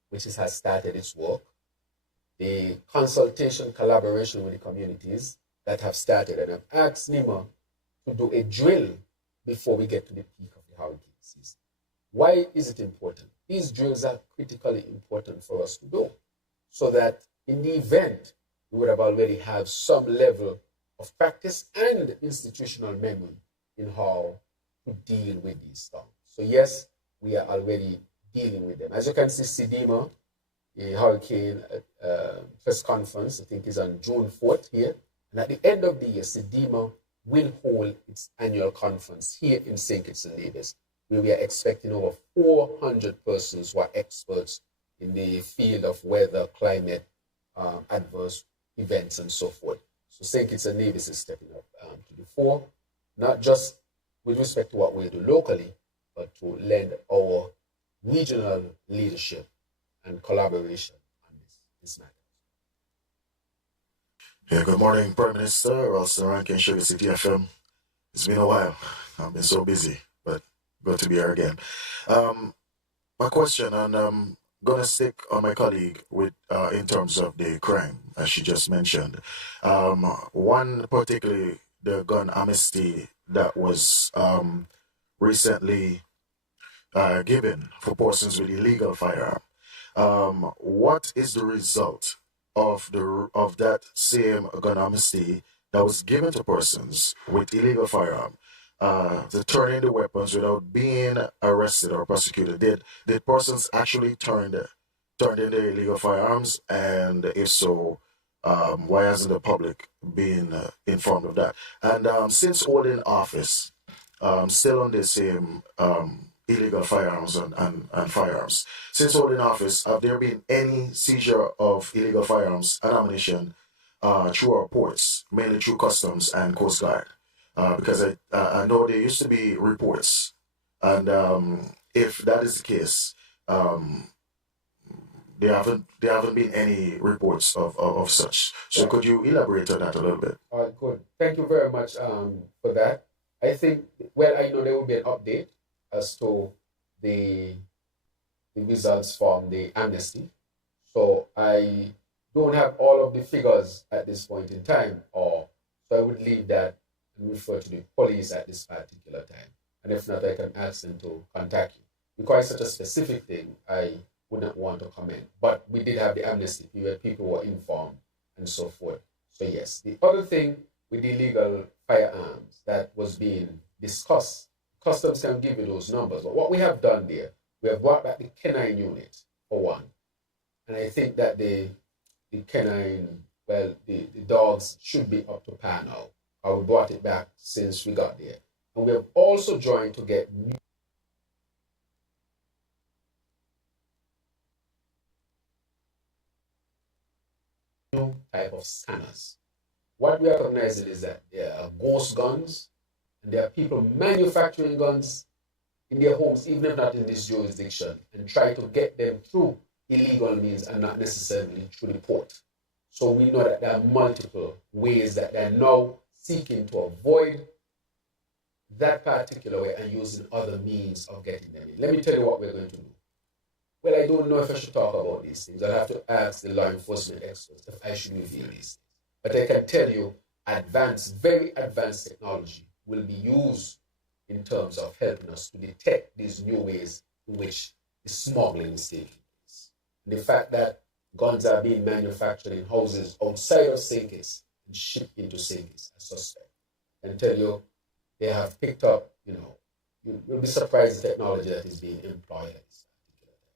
which has started its work. The consultation, collaboration with the communities that have started. And I've asked NEMA to do a drill before we get to the peak of the hurricane season. Why is it important? These drills are critically important for us to do, so that in the event, we would have already have some level of practice and institutional memory in how to deal with these storms. So yes, we are already dealing with them. As you can see, SEDEMA, the hurricane press conference, I think is on June 4th here. And at the end of the year, SEDEMA will hold its annual conference here in St. Kitts and Nevis, where we are expecting over 400 persons who are experts in the field of weather, climate, adverse events, and so forth. So St. Kitts and Nevis is stepping up to the fore, not just with respect to what we do locally, but to lend our regional leadership and collaboration on this matter. Yeah, good morning, Prime Minister, Ralston Rankin, Sugar City FM. It's been a while. I've been so busy, but good to be here again. My question, and gonna stick on my colleague with in terms of the crime, as she just mentioned. One particularly the gun amnesty that was recently given for persons with illegal firearm. What is the result of that same gun amnesty that was given to persons with illegal firearm? To turn in the weapons without being arrested or prosecuted. Did persons actually turned in their illegal firearms? And if so, why hasn't the public been informed of that? And since holding office, still on the same illegal firearms and firearms. Since holding office, have there been any seizure of illegal firearms and ammunition through our ports, mainly through customs and Coast Guard? Because I know there used to be reports, and if that is the case, um, there haven't been any reports of such. So could you elaborate on that a little bit? All right, good. Thank you very much for that. I think, well, I know there will be an update as to the, the results from the amnesty. So I don't have all of the figures at this point in time, or so I would leave that and refer to the police at this particular time. And if not, I can ask them to contact you. Because it's such a specific thing, I would not want to comment. But we did have the amnesty where people were informed and so forth. So yes, the other thing with illegal firearms that was being discussed, customs can give you those numbers. But what we have done there, we have brought back the canine unit for one. And I think that the canine, well, the dogs should be up to par now. We brought it back since we got there. And we have also joined to get new type of scanners. What we are recognizing is that there are ghost guns, and there are people manufacturing guns in their homes, even if not in this jurisdiction, and try to get them through illegal means and not necessarily through the port. So we know that there are multiple ways that they're now seeking to avoid that particular way and using other means of getting them in. Let me tell you what we're going to do. Well, I don't know if I should talk about these things. I'll have to ask the law enforcement experts if I should reveal these things. But I can tell you, very advanced technology will be used in terms of helping us to detect these new ways in which the smuggling is taking place. And the fact that guns are being manufactured in houses outside of St. Kitts and shipped into St. Kitts, I suspect. I can tell you, they have picked up, you'll be surprised the technology that is being employed at this particular time.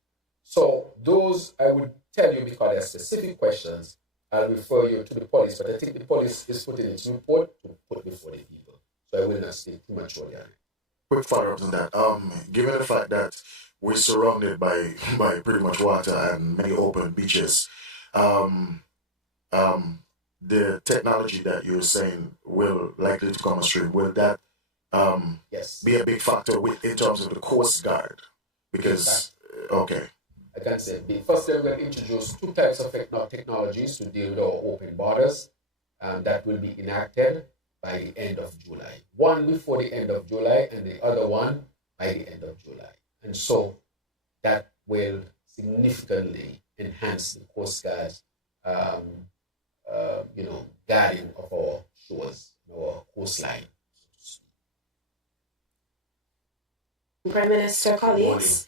So those, I would tell you, because there are specific questions, I'll refer you to the police, but I think the police is putting its report to put before the people. So I will not speak prematurely on it. Quick follow-up on that. Given the fact that we're surrounded by pretty much water and many open beaches, the technology that you're saying will likely to come on stream, will that Yes. be a big factor in terms of the Coast Guard? Because, okay. I can say, first we're going to introduce two types of technologies to deal with our open borders that will be enacted by the end of July. One before the end of July and the other one by the end of July. And so that will significantly enhance the Coast Guard's guarding of our shores, our coastline. Prime Minister, colleagues,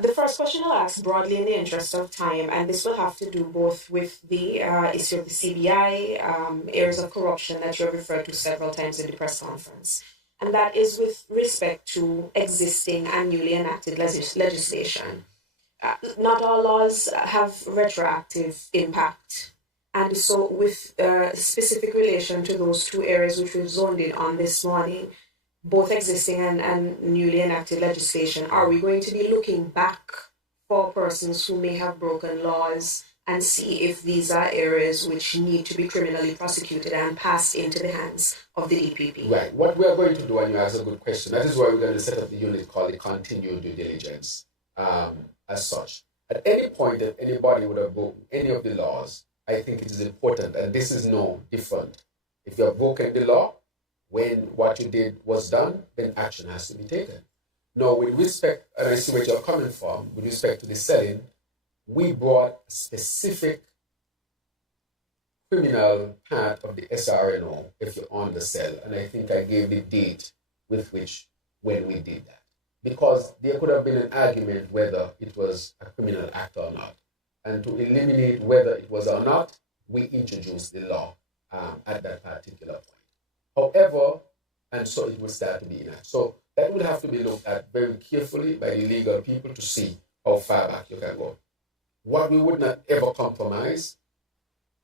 the first question I'll ask broadly in the interest of time, and this will have to do both with the issue of the CBI, areas of corruption that you referred to several times in the press conference, and that is with respect to existing and newly enacted legislation. Not all laws have retroactive impact. And so with specific relation to those two areas which we've zoned in on this morning, both existing and newly enacted legislation, are we going to be looking back for persons who may have broken laws and see if these are areas which need to be criminally prosecuted and passed into the hands of the DPP? Right. What we are going to do, and you ask a good question, that is why we're going to set up the unit called the continued due diligence as such. At any point that anybody would have broken any of the laws, I think it is important, and this is no different. If you have broken the law, when what you did was done, then action has to be taken. Now, with respect, and I see where you're coming from, with respect to the selling, we brought a specific criminal part of the SRNO if you're on the cell, and I think I gave the date with which when we did that. Because there could have been an argument whether it was a criminal act or not. And to eliminate whether it was or not, we introduced the law at that particular point. However, and so it will start to be enacted. So that will have to be looked at very carefully by the legal people to see how far back you can go. What we would not ever compromise,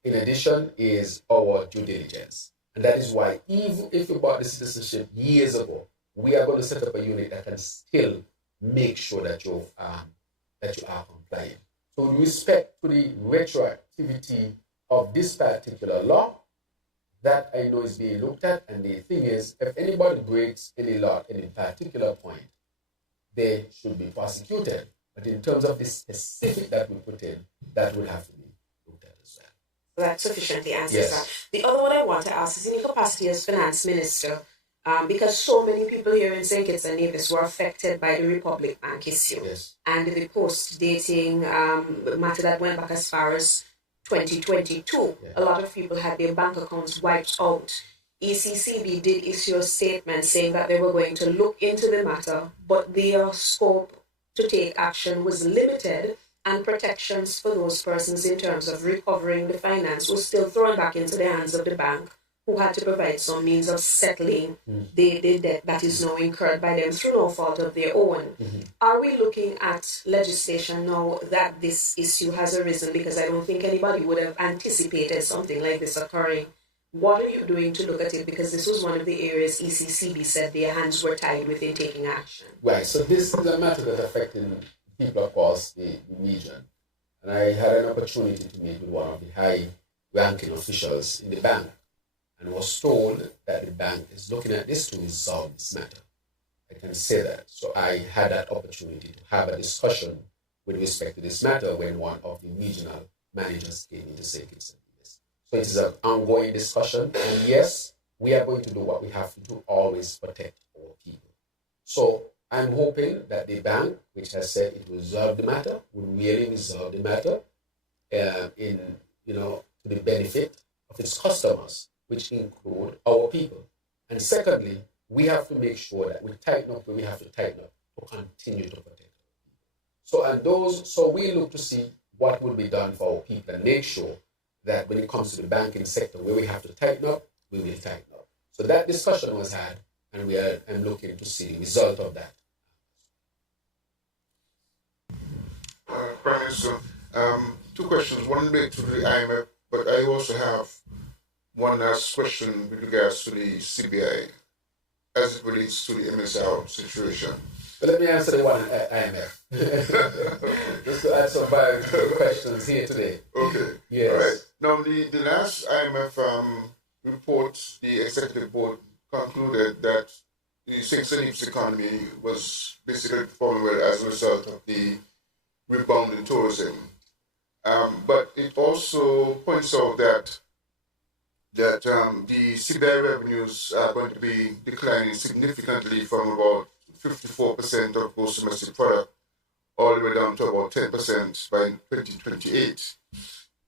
in addition, is our due diligence. And that is why, even if you bought the citizenship years ago, we are going to set up a unit that can still make sure that you are compliant. So with respect to the retroactivity of this particular law, that I know is being looked at, and the thing is, if anybody breaks any law at any particular point, they should be prosecuted. But in terms of the specific that we put in, that will have to be looked at as well. That sufficiently answers that. The other one I want to ask is in your capacity as finance minister, because so many people here in St. Kitts and Nevis were affected by the Republic Bank issue and the post-dating matter that went back as far as 2022. A lot of people had their bank accounts wiped out. ECCB did issue a statement saying that they were going to look into the matter, but their scope to take action was limited, and protections for those persons in terms of recovering the finance was still thrown back into the hands of the bank, who had to provide some means of settling the debt that is now incurred by them through no fault of their own. Are we looking at legislation now that this issue has arisen? Because I don't think anybody would have anticipated something like this occurring. What are you doing to look at it? Because this was one of the areas ECCB said their hands were tied with in taking action. Right, so this is a matter that's affecting people across the region. And I had an opportunity to meet with one of the high-ranking officials in the bank, and was told that the bank is looking at this to resolve this matter. I can say that. So I had that opportunity to have a discussion with respect to this matter when one of the regional managers came into St. Kitts and Nevis. So it is an ongoing discussion, and yes, we are going to do what we have to do, always protect our people. So I'm hoping that the bank, which has said it will resolve the matter, will really resolve the matter to the benefit of its customers, which include our people. And secondly, we have to make sure that we tighten up where we have to tighten up to continue to protect our people. So we look to see what will be done for our people and make sure that when it comes to the banking sector where we have to tighten up, we will tighten up. So that discussion was had, and I'm looking to see the result of that. Prime Minister, two questions. One related to the IMF, but I also have one last question with regards to the CBI as it relates to the MSR situation. But let me answer the one at IMF. Just to answer five questions here today. Okay. Yes. All right. Now, the last IMF report, the executive board concluded that the St. Kitts and Nevis economy was basically performing well as a result of the rebound in tourism. But it also points out that the CBI revenues are going to be declining significantly from about 54% of gross domestic product all the way down to about 10% by 2028.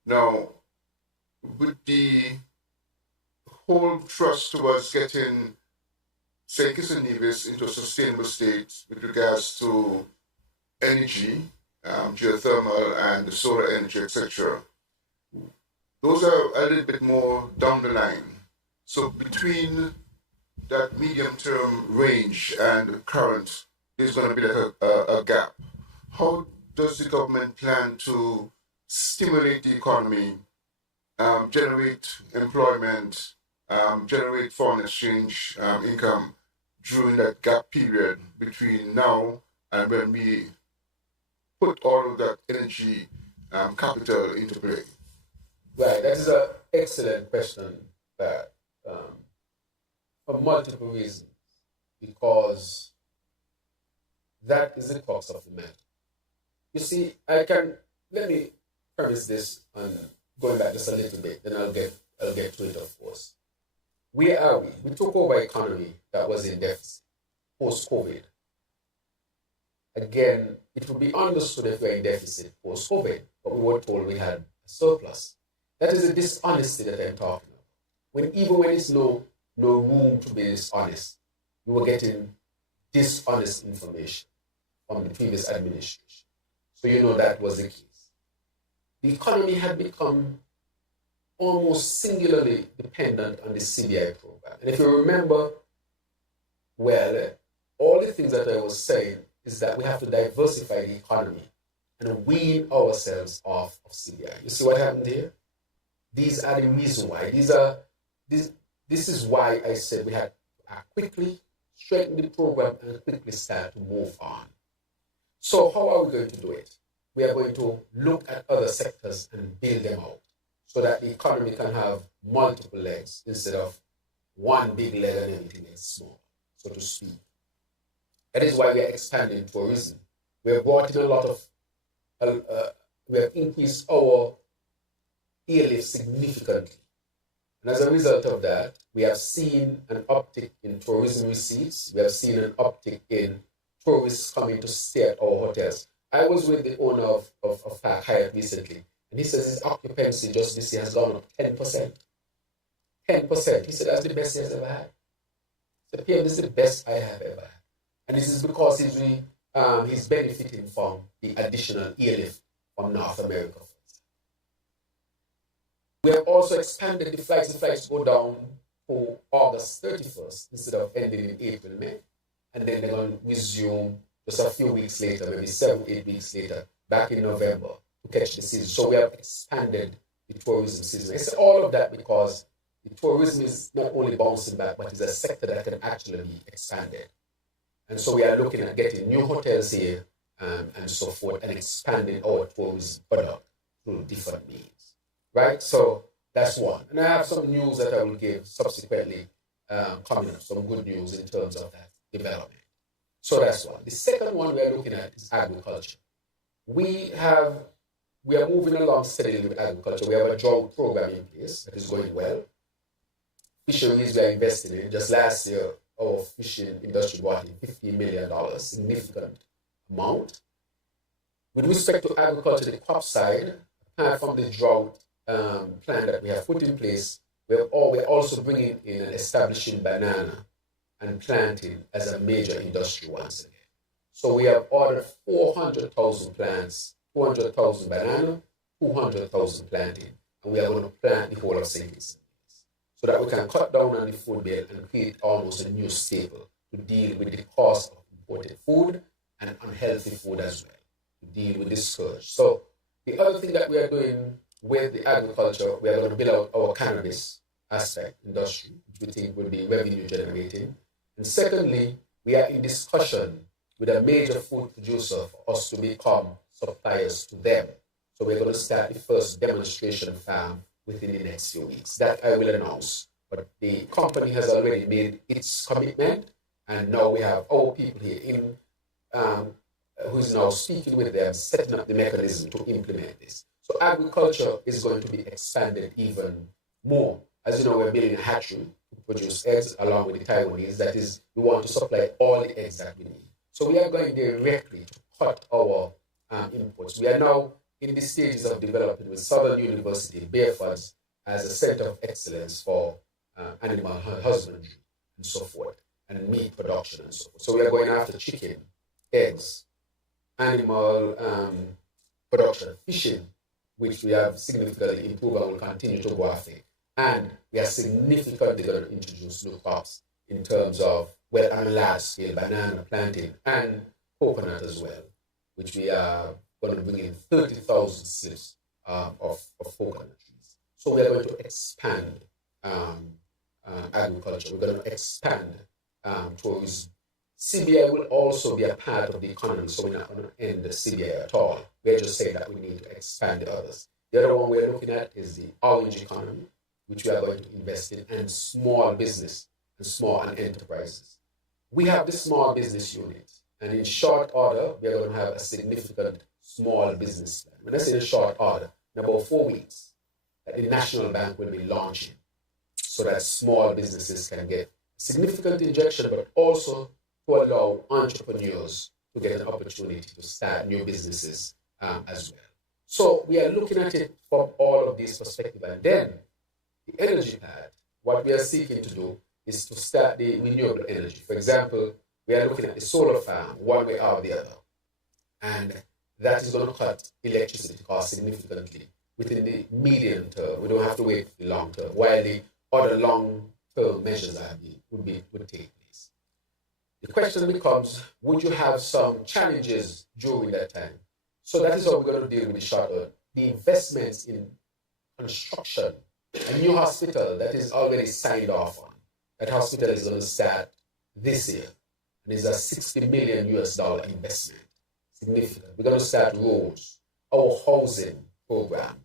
Now, with the whole thrust towards getting St. Kitts and Nevis into a sustainable state with regards to energy, geothermal and solar energy, etc., those are a little bit more down the line. So between that medium-term range and current, there's going to be like a gap. How does the government plan to stimulate the economy, generate employment, generate foreign exchange income during that gap period between now and when we put all of that energy capital into play? Right, that is an excellent question, Pat, for multiple reasons, because that is the crux of the matter. You see, let me premise this on going back just a little bit, then I'll get to it, of course. Where are we? We took over an economy that was in deficit post-COVID. again, it would be understood if we're in deficit post-COVID, but we were told we had a surplus. That is the dishonesty that I'm talking about. Even when it's no room to be dishonest, we were getting dishonest information from the previous administration. So you know that was the case. The economy had become almost singularly dependent on the CBI program. And if you remember, well, all the things that I was saying is that we have to diversify the economy and wean ourselves off of CBI. You see what happened here? These are the reasons why. This is why I said we had to act quickly, straighten the program, and quickly start to move on. So how are we going to do it? We are going to look at other sectors and build them out so that the economy can have multiple legs instead of one big leg and everything is small, so to speak. That is why we are expanding tourism. We have brought in a lot of, we have increased our airlift significantly. And as a result of that, we have seen an uptick in tourism receipts. We have seen an uptick in tourists coming to stay at our hotels. I was with the owner of Park Hyatt recently, and he says his occupancy just this year has gone up 10%. 10%. He said that's the best he has ever had. The PM is the best I have ever had. And this is because he's benefiting from the additional airlift from North America. We have also expanded the flights. The flights go down for August 31st instead of ending in April, May. And then they're going to resume just a few weeks later, maybe 7-8 weeks later, back in November to catch the season. So we have expanded the tourism season. It's all of that because the tourism is not only bouncing back, but it's a sector that can actually be expanded. And so we are looking at getting new hotels here and so forth and expanding our tourism product through different means. Right? So that's one. And I have some news that I will give subsequently coming up, some good news in terms of that development. So that's one. The second one we are looking at is agriculture. We are moving along steadily with agriculture. We have a drought program in place that is going well. Fisheries we are investing in. Just last year, our fishing industry brought in $15 million, significant amount. With respect to agriculture, the crop side, apart from the drought plan that we have put in place, we're also bringing in and establishing banana and planting as a major industry once again. So we have ordered 400,000 plants, 200,000 banana, 200,000 planting, and we are going to plant the whole of St. Vincent so that we can cut down on the food bill and create almost a new staple to deal with the cost of imported food and unhealthy food as well, to deal with this scourge. So the other thing that we are doing with the agriculture, we are going to build out our cannabis aspect industry, which we think will be revenue generating. And secondly, we are in discussion with a major food producer for us to become suppliers to them. So we're going to start the first demonstration farm within the next few weeks. That I will announce. But the company has already made its commitment, and now we have our people here who is now speaking with them, setting up the mechanism to implement this. So agriculture is going to be expanded even more. As you know, we're building a hatchery to produce eggs along with the Taiwanese. That is, we want to supply all the eggs that we need. So we are going directly to cut our imports. We are now in the stages of developing with Southern University, Bearfoods, as a center of excellence for animal husbandry and so forth, and meat production and so forth. So we are going after chicken, eggs, animal production, fishing, which we have significantly improved and will continue to go after. And we are significantly going to introduce new crops in terms of, well, on a large scale, banana planting and coconut as well, which we are going to bring in 30,000 slips of coconut trees. So we are going to expand agriculture. We're going to expand tourism. CBI will also be a part of the economy, so we're not going to end the CBI at all. We're just saying that we need to expand the others. The other one we're looking at is the orange economy, which we are going to invest in, and small business and small and enterprises. We have the small business unit, and in short order, we are going to have a significant small business plan. When I say in short order, in about 4 weeks, the National Bank will be launching so that small businesses can get significant injection, but also to allow entrepreneurs to get an opportunity to start new businesses as well. So we are looking at it from all of these perspectives. And then the energy part, what we are seeking to do is to start the renewable energy. For example, we are looking at the solar farm one way or the other. And that is going to cut electricity costs significantly within the medium term. We don't have to wait for the long term, while the other long-term measures would take place. The question becomes, would you have some challenges during that time? So that is how we're going to deal with the short term. The investments in construction, a new hospital that is already signed off on. That hospital is going to start this year. And it's a $60 million investment. Significant. We're going to start roads, our housing program.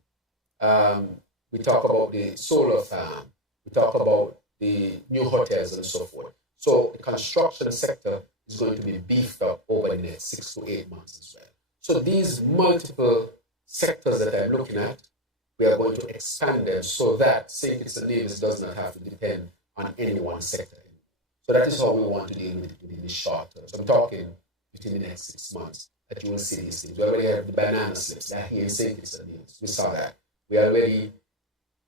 We talk about the solar farm. We talk about the new hotels and so forth. So the construction sector is going to be beefed up over the next 6 to 8 months as well. So these multiple sectors that I'm looking at, we are going to expand them so that St. Kitts and Nevis does not have to depend on any one sector. So that is how we want to deal with it within the short term. So I'm talking within the next 6 months that you will see these things. We already have the banana slips that here in St. Kitts and Nevis. We saw that. We already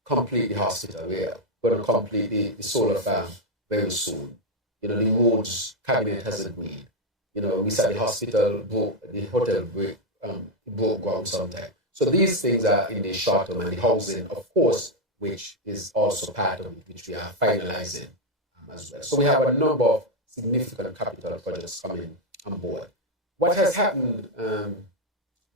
complete the hospital. We are going to complete the solar farm very soon. The roads cabinet has agreed. We saw the hospital, the hotel broke ground sometime. So these things are in the short term, and the housing, of course, which is also part of it, which we are finalizing as well. So we have a number of significant capital projects coming on board. What has happened, and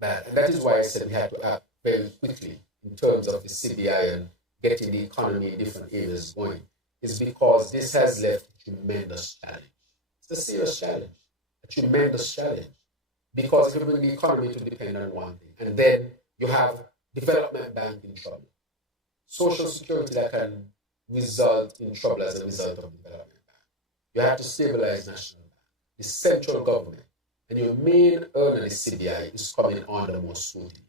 that is why I said we had to act very quickly in terms of the CBI and getting the economy in different areas going, is because this has left a tremendous challenge. It's a serious challenge, a tremendous challenge. Because if you bring the economy to depend on one thing, and then you have development bank in trouble, social security that can result in trouble as a result of development bank. You have to stabilize national bank, the central government, and your main earner, the CBI, is coming under more scrutiny.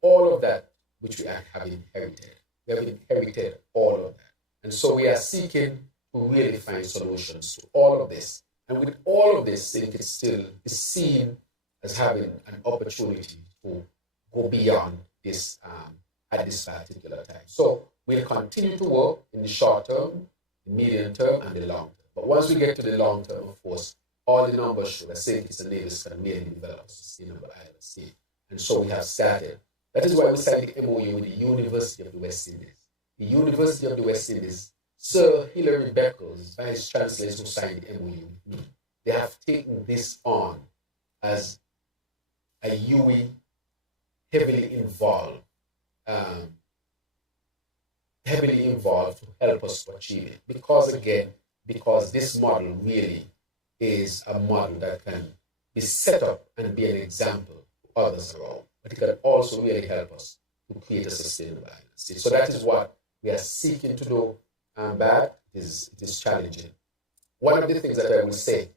All of that which we have inherited. We have inherited all of that. And so we are seeking to really find solutions to all of this. And with all of this, I think it still is seen as having an opportunity to go beyond this at this particular time. So we'll continue to work in the short term, the medium term, and the long term. But once we get to the long term, of course, all the numbers show that St. Kitts and Nevis can really develop a sustainable island state. And so we have started. That is why we signed the MOU with the University of the West Indies. The University of the West Indies, Sir Hilary Beckles, Vice Chancellor, who signed the MOU with me, they have taken this on as a UE heavily involved to help us to achieve it. Because this model really is a model that can be set up and be an example to others around. But it can also really help us to create a sustainable island state. So that is what we are seeking to do, but it is challenging. One of the things that I will say,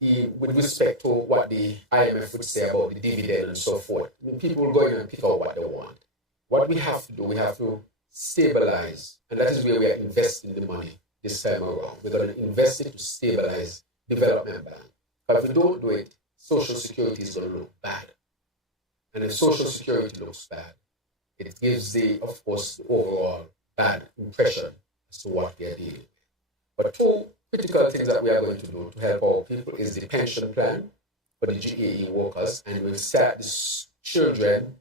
with respect to what the IMF would say about the dividend and so forth, people will go in and pick out what they want. What we have to do, we have to stabilize, and that is where we are investing the money this time around. We're going to invest it to stabilize development bank. But if we don't do it, Social Security is going to look bad. And if Social Security looks bad, it gives of course, the overall bad impression as to what we are dealing with. But two critical things that we are going to do to help our people is the pension plan for the GAE workers, and we'll start the children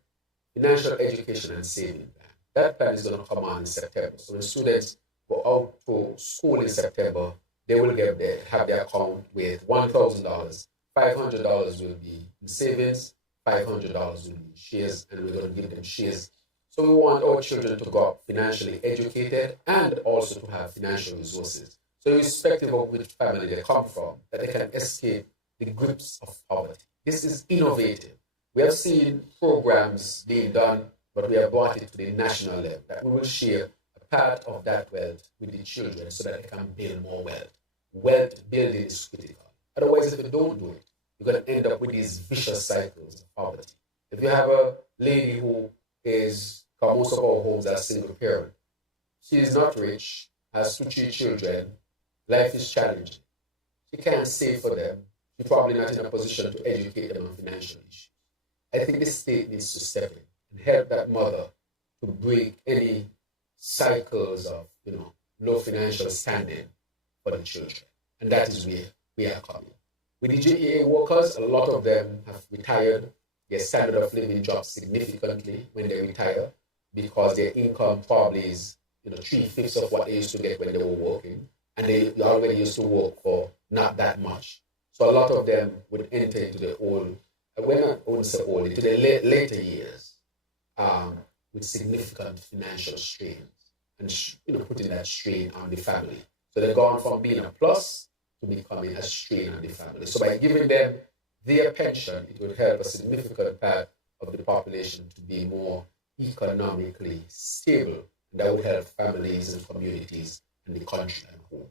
financial education and saving plan. That plan is going to come on in September. So when students go out to school in September, they will have their account with $1,000. $500 will be in savings, $500 will be in shares, and we're going to give them shares. So we want our children to grow up financially educated and also to have financial resources. So irrespective of which family they come from, that they can escape the grips of poverty. This is innovative. We have seen programs being done, but we have brought it to the national level, that we will share a part of that wealth with the children so that they can build more wealth. Wealth building is critical. Otherwise, if you don't do it, you're going to end up with these vicious cycles of poverty. If you have a lady who is, because most of our homes are single parent, she is not rich, has 2, 3 children, life is challenging. She can't save for them. you're probably not in a position to educate them on financial issues. I think the state needs to step in and help that mother to break any cycles of, low financial standing for the children. And that is where we are coming. With the JEA workers, a lot of them have retired. Their standard of living drops significantly when they retire because their income probably is, 3/5 of what they used to get when they were working. And they already used to work for not that much. So a lot of them would enter into the old, I wouldn't say old, into the later years with significant financial strains and putting that strain on the family. So they've gone from being a plus to becoming a strain on the family. So by giving them their pension, it would help a significant part of the population to be more economically stable. And that would help families and communities and the country and home.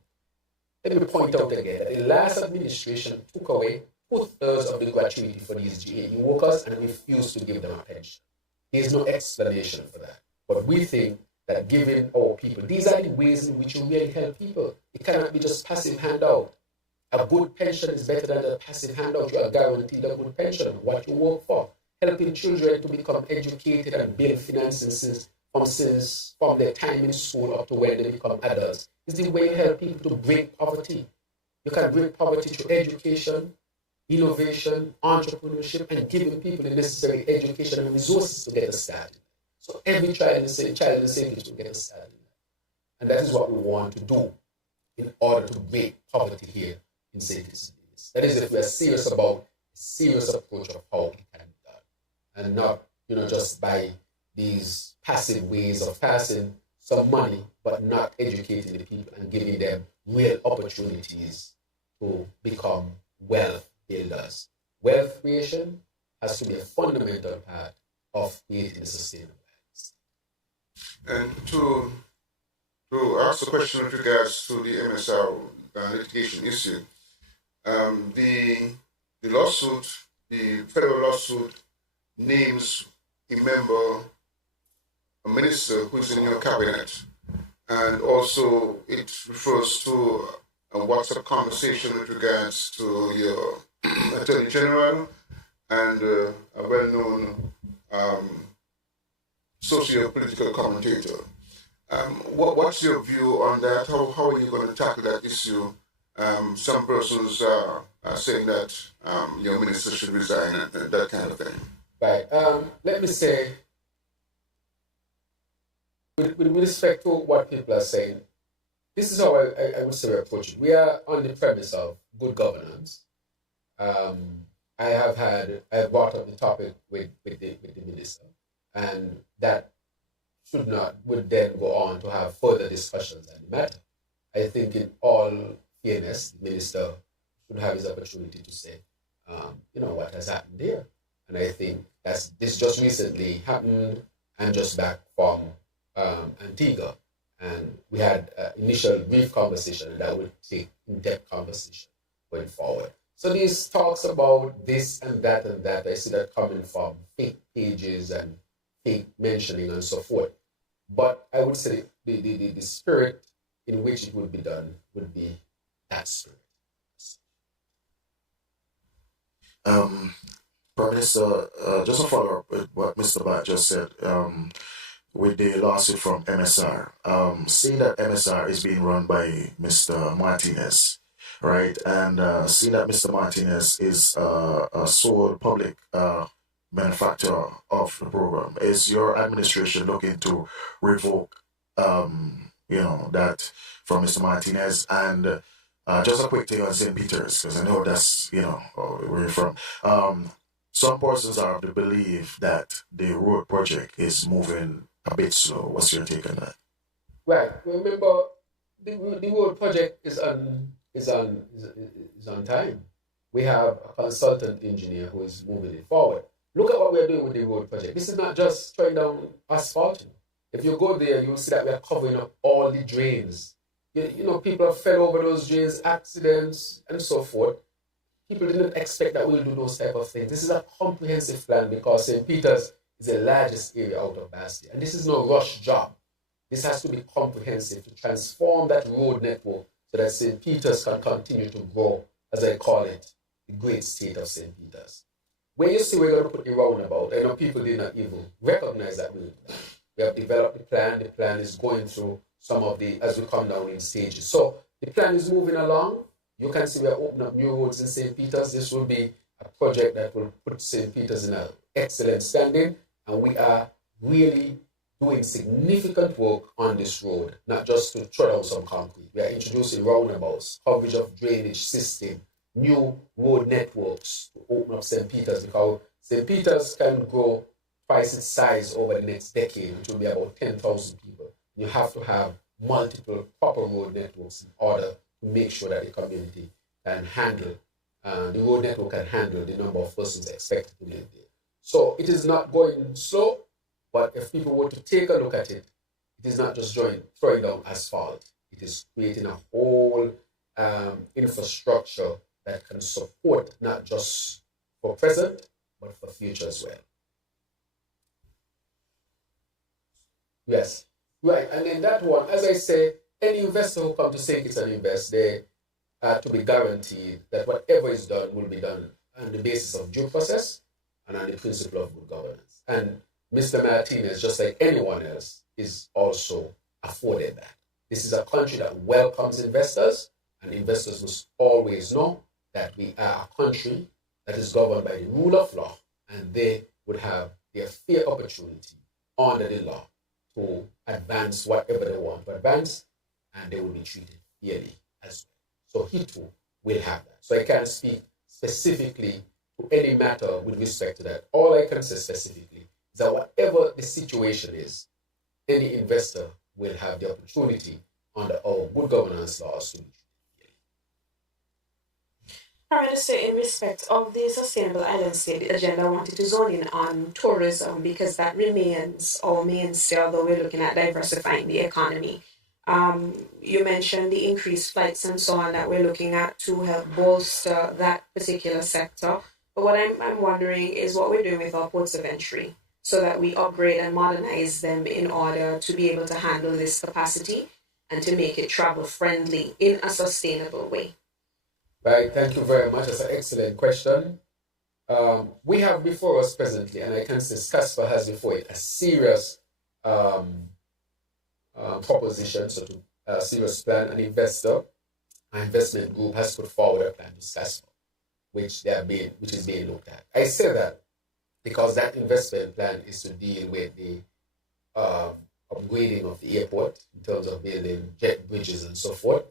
Let me point out again that the last administration took away 2/3 of the gratuity for these GAE workers and refused to give them a pension. There's no explanation for that. But we think that giving our people, these are the ways in which you really help people. It cannot be just passive handout. A good pension is better than a passive handout. You are guaranteed a good pension, what you work for. Helping children to become educated and build finances from their time in school up to when they become adults is the way you help people to break poverty. You can break poverty through education, innovation, entrepreneurship, and giving people the necessary education and resources to get us started. So every child in the same age will get us started. And that is what we want to do in order to break poverty here in St. Kitts. That is if we are serious about a serious approach of how it can be done. And not, just by these passive ways of passing some money, but not educating the people and giving them real opportunities to become wealth builders. Wealth creation has to be a fundamental part of creating a sustainable life. And to ask a question with regards to the MSR litigation issue, the lawsuit, the federal lawsuit, names a member, a minister who's in your cabinet, and also it refers to a WhatsApp conversation with regards to your Attorney General and a well-known socio-political commentator. What's your view on that? How are you going to tackle that issue? Some persons are saying that your minister should resign and that kind of thing. Right. Let me say, with respect to what people are saying, this is how I would say we approach it. We are on the premise of good governance. I have brought up the topic with the minister, and that would then go on to have further discussions on the matter. I think in all fairness, the minister should have his opportunity to say, what has happened there. And I think this just recently happened. I'm just back from Antigua, and we had initial brief conversation, and that would take in-depth conversation going forward. So these talks about this and that, I see that coming from fake pages and fake mentioning and so forth. But I would say the spirit in which it would be done would be that spirit. Prime Minister, just a follow up with what Mr. Bat just said with the lawsuit from MSR. Seeing that MSR is being run by Mr. Martinez, right? And seeing that Mr. Martinez is a sole public manufacturer of the program, is your administration looking to revoke, that from Mr. Martinez? And just a quick thing on St. Peter's, because I know that's, where you're from. Some persons are of the belief that the road project is moving a bit slow. What's your take on that? Right. Remember, the road project is on time. We have a consultant engineer who is moving it forward. Look at what we are doing with the road project. This is not just throwing down asphalt. If you go there, you'll see that we are covering up all the drains. People have fell over those drains, accidents, and so forth. People didn't expect that we'll do those type of things. This is a comprehensive plan because St. Peter's is the largest area out of Basti. And this is no rush job. This has to be comprehensive to transform that road network so that St. Peter's can continue to grow, as I call it, the great state of St. Peter's. When you see we're going to put the roundabout, I know people did not even recognize that we have developed the plan. The plan is going through some of the, as we come down in stages. So the plan is moving along. You can see we are opening up new roads in St. Peter's. This will be a project that will put St. Peter's in an excellent standing, and we are really doing significant work on this road, not just to throw down some concrete. We are introducing roundabouts, coverage of drainage system, new road networks to open up St. Peter's, because St. Peter's can grow twice its size over the next decade, which will be about 10,000 people. You have to have multiple proper road networks in order to make sure that the community can handle, the road network can handle the number of persons expected to live there. So it is not going slow, but if people were to take a look at it, it is not just throwing down asphalt. It is creating a whole infrastructure that can support not just for present, but for future as well. Yes, right. And in that one, as I say, any investor who comes to St. Kitts and invest, they are to be guaranteed that whatever is done will be done on the basis of due process and on the principle of good governance. And Mr. Martinez, just like anyone else, is also afforded that. This is a country that welcomes investors, and investors must always know that we are a country that is governed by the rule of law, and they would have their fair opportunity under the law to advance whatever they want to advance, and they will be treated fairly as well. So he too will have that. So I can't speak specifically to any matter with respect to that. All I can say specifically is that whatever the situation is, any investor will have the opportunity under our good governance laws to be treated fairly. Prime Minister, in respect of the Sustainable Island State agenda, I wanted to zone in on tourism because that remains our mainstay, although we're looking at diversifying the economy. You mentioned the increased flights and so on that we're looking at to help bolster that particular sector. But what I'm wondering is what we're doing with our ports of entry so that we upgrade and modernize them in order to be able to handle this capacity and to make it travel friendly in a sustainable way. Right, thank you very much. That's an excellent question. We have before us presently, and I can say CASPA has before it a serious proposition, so to a serious plan. An investment group has put forward a plan to CASPA, which is being looked at. I say that because that investment plan is to deal with the upgrading of the airport in terms of building jet bridges and so forth,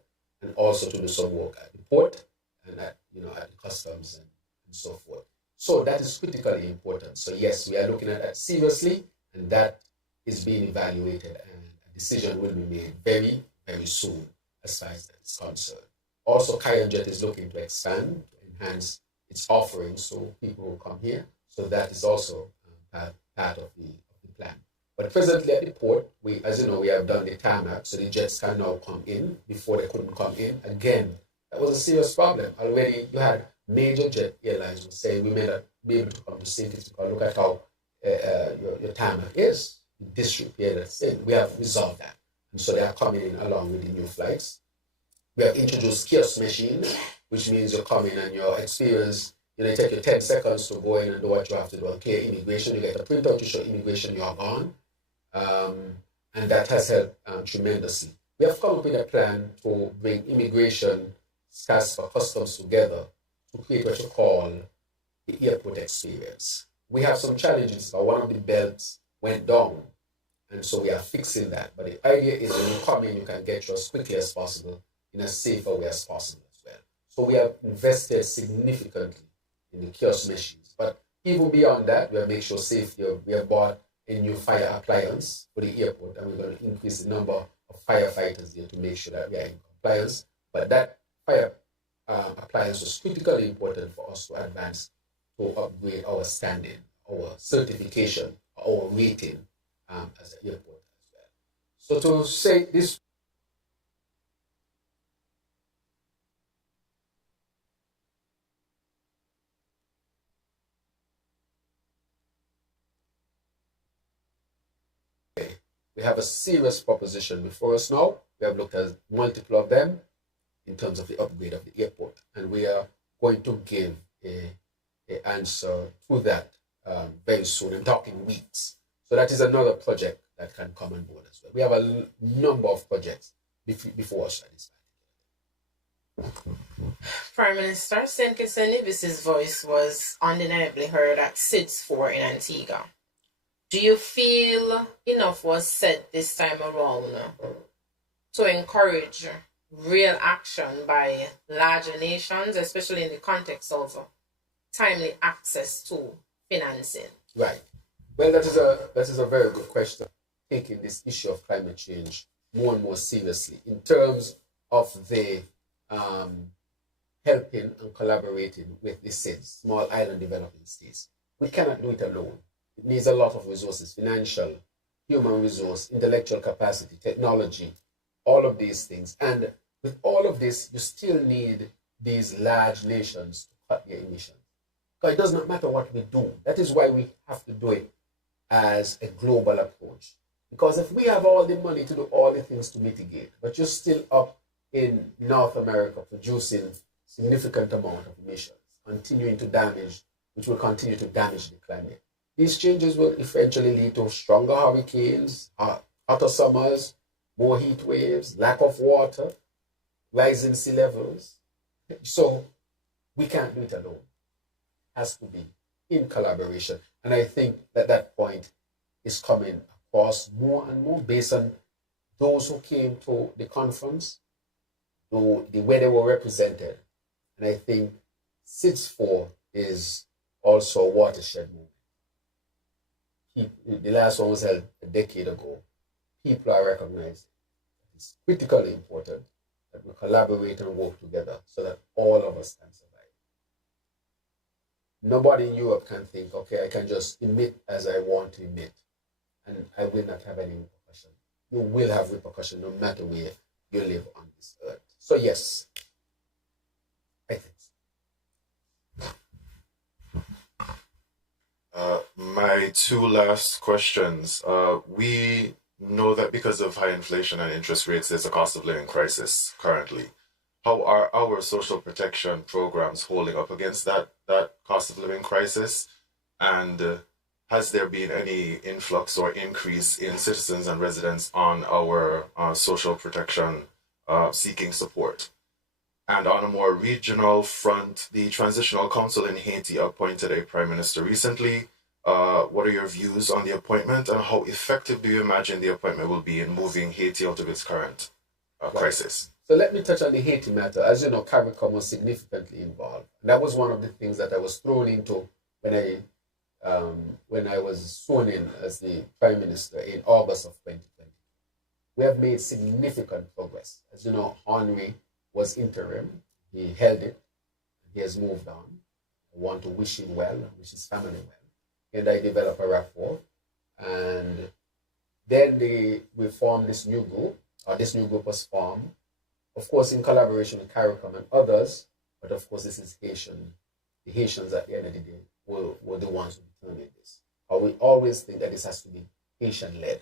and also to do some work at the port and at the customs and so forth. So that is critically important. So yes, we are looking at that seriously, and that is being evaluated, and a decision will be made very, very soon as far as that is concerned. Also, Kayanjet is looking to expand, to enhance its offerings so people will come here. So that is also part of the plan. But presently at the port, as you know, we have done the tarmac, so the jets can now come in. Before they couldn't come in. Again, that was a serious problem. Already you had major jet airlines were saying we may not be able to come to St. Kitts because look at how your tarmac is, the disrepair that's in. We have resolved that. And so they are coming in along with the new flights. We have introduced kiosk machines, which means you come in and your experience, you take your 10 seconds to go in and do what you have to do and clear immigration. You get a printout to show immigration, you are gone. And that has helped tremendously. We have come up with a plan to bring immigration, CASPA, customs together to create what you call the airport experience. We have some challenges. One of the belts went down, and so we are fixing that. But the idea is when you come in, you can get you as quickly as possible in a safer way as possible as well. So we have invested significantly in the kiosk machines. But even beyond that, we have made sure safety. We have bought a new fire appliance for the airport, and we're going to increase the number of firefighters there to make sure that we are in compliance. But that fire appliance was critically important for us to advance, to upgrade our standing, our certification, our rating as an airport as well. So to say this, we have a serious proposition before us now. We have looked at multiple of them in terms of the upgrade of the airport. And we are going to give a answer to that very soon. I'm talking weeks. So that is another project that can come on board as well. We have a number of projects before us at this time. Prime Minister, St. Kitts and Nevis's voice was undeniably heard at SIDS 4 in Antigua. Do you feel enough was said this time around to encourage real action by larger nations, especially in the context of timely access to financing? Right. Well, that is a very good question. Taking this issue of climate change more and more seriously in terms of the helping and collaborating with the SIDS, small island developing states. We cannot do it alone. It needs a lot of resources, financial, human resource, intellectual capacity, technology, all of these things. And with all of this, you still need these large nations to cut their emissions. Because it does not matter what we do. That is why we have to do it as a global approach. Because if we have all the money to do all the things to mitigate, but you're still up in North America producing significant amount of emissions, continuing to damage, which will continue to damage the climate. These changes will eventually lead to stronger hurricanes, hotter summers, more heat waves, lack of water, rising sea levels. So we can't do it alone. It has to be in collaboration. And I think that point is coming across more and more based on those who came to the conference, the way they were represented. And I think SIDS 4 is also a watershed movement. The last one was held a decade ago. People are recognizing it's critically important that we collaborate and work together so that all of us can survive. Nobody in Europe can think, okay, I can just emit as I want to emit, and I will not have any repercussion. You will have repercussion no matter where you live on this earth. So yes, I think so. My two last questions. We know that because of high inflation and interest rates, there's a cost of living crisis currently. How are our social protection programs holding up against that cost of living crisis? And has there been any influx or increase in citizens and residents on our social protection seeking support? And on a more regional front, the Transitional Council in Haiti appointed a prime minister recently. What are your views on the appointment, and how effective do you imagine the appointment will be in moving Haiti out of its current crisis? So let me touch on the Haiti matter. As you know, CARICOM was significantly involved. And that was one of the things that I was thrown into when I was sworn in as the prime minister in August of 2020. We have made significant progress. As you know, Henry was interim. He held it. He has moved on. I want to wish him well, wish his family well. And I developed a rapport. And then we formed this new group, or this new group was formed, of course, in collaboration with CARICOM and others, but of course, this is Haitian. The Haitians at the end of the day were the ones who determined this. We always think that this has to be Haitian-led.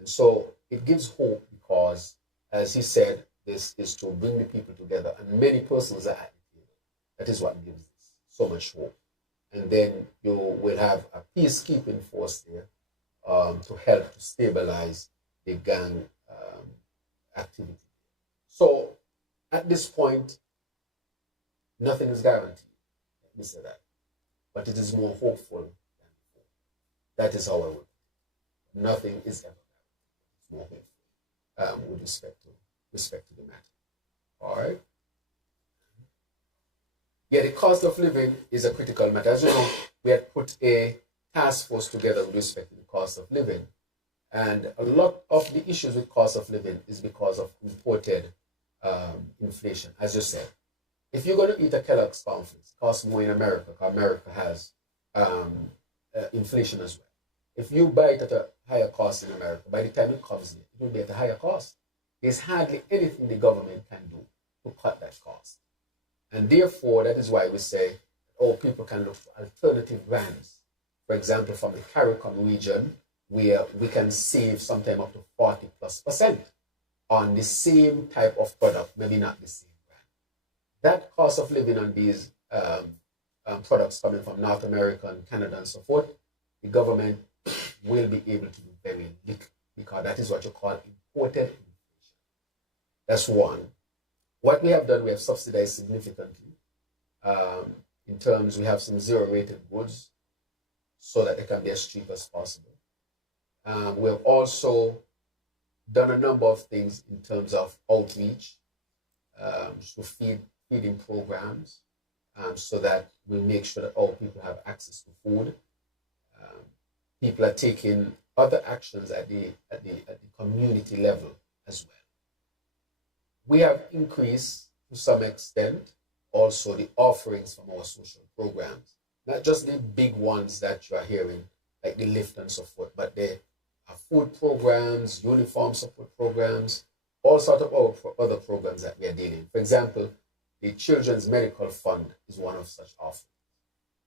And so it gives hope because, as he said, this is to bring the people together, and many persons are at the table. That is what gives this so much hope. And then you will have a peacekeeping force there to help to stabilize the gang activity. So at this point, nothing is guaranteed. Let me say that. But it is more hopeful than before. That is how I would. Nothing is ever guaranteed. It's more hopeful with respect to the matter. All right. Yeah, the cost of living is a critical matter. As you know, we had put a task force together with respect to the cost of living. And a lot of the issues with cost of living is because of imported inflation, as you said. If you're going to eat a Kellogg's cornflakes, it costs more in America, because America has inflation as well. If you buy it at a higher cost in America, by the time it comes in, it will be at a higher cost. There's hardly anything the government can do to cut that cost. And therefore, that is why we say, people can look for alternative brands. For example, from the CARICOM region, where we can save sometime up to 40+% on the same type of product, maybe not the same brand. That cost of living on these products coming from North America and Canada and so forth, the government will be able to do very little because that is what you call imported inflation. That's one. What we have done, we have subsidized significantly. In terms, we have some zero-rated goods so that they can be as cheap as possible. We have also done a number of things in terms of outreach, so feeding programs, so that we make sure that all people have access to food. People are taking other actions at the community level as well. We have increased to some extent also the offerings from our social programs, not just the big ones that you are hearing, like the lift and so forth, but the food programs, uniform support programs, all sorts of other programs that we are dealing with. For example, the Children's Medical Fund is one of such offerings.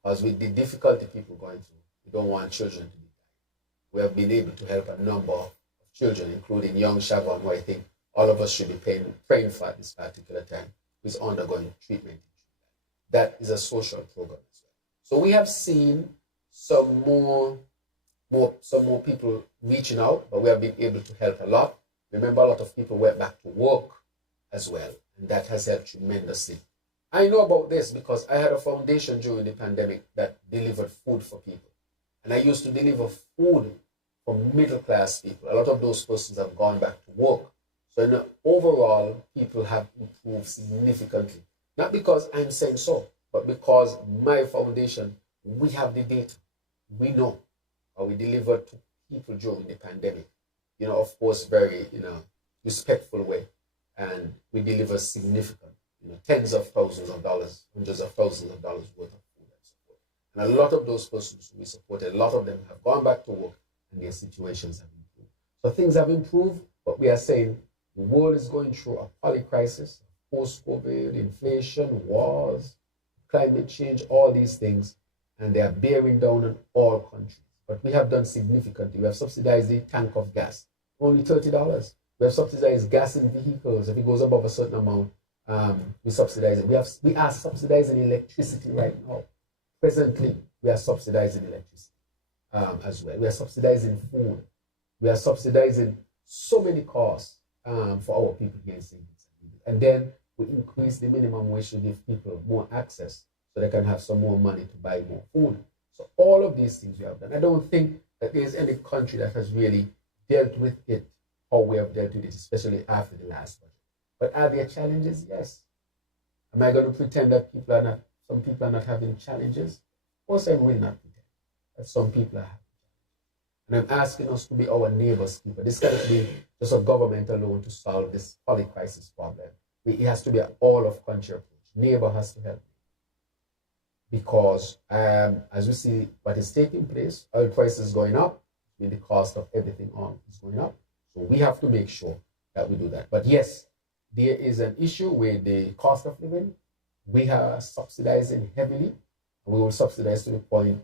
Because with the difficulty people are going through, we don't want children to be dying. We have been able to help a number of children, including young Shavon, who I think all of us should be praying for at this particular time, who is undergoing treatment. That is a social program as well. So we have seen some more people reaching out, but we have been able to help a lot. Remember, a lot of people went back to work as well, and that has helped tremendously. I know about this because I had a foundation during the pandemic that delivered food for people. And I used to deliver food for middle-class people. A lot of those persons have gone back to work. So overall, people have improved significantly. Not because I'm saying so, but because my foundation, we have the data. We know how we delivered to people during the pandemic. Of course, very, respectful way. And we deliver significant, tens of thousands of dollars, hundreds of thousands of dollars worth of food and support. And a lot of those persons we supported, a lot of them have gone back to work and their situations have improved. So things have improved, but we are saying the world is going through a polycrisis, post-COVID, inflation, wars, climate change, all these things, and they are bearing down on all countries. But we have done significantly. We have subsidized the tank of gas, only $30. We have subsidized gas in vehicles. If it goes above a certain amount, we subsidize it. We are subsidizing electricity right now. Presently, we are subsidizing electricity as well. We are subsidizing food. We are subsidizing so many costs for our people here in St. Vincent. And then we increase the minimum wage to give people more access so they can have some more money to buy more food. So all of these things we have done. I don't think that there's any country that has really dealt with it how we have dealt with it, especially after the last budget. But are there challenges? Yes. Am I going to pretend that some people are not having challenges? Of course I will not pretend that some people are having challenges. And I'm asking us to be our neighbors' keeper. This cannot be just a government alone to solve this polycrisis problem. It has to be an all-of-country approach. Neighbor has to help. Because as we see what is taking place, oil prices going up, with the cost of everything on is going up. So we have to make sure that we do that. But yes, there is an issue with the cost of living. We are subsidizing heavily, and we will subsidize to the point,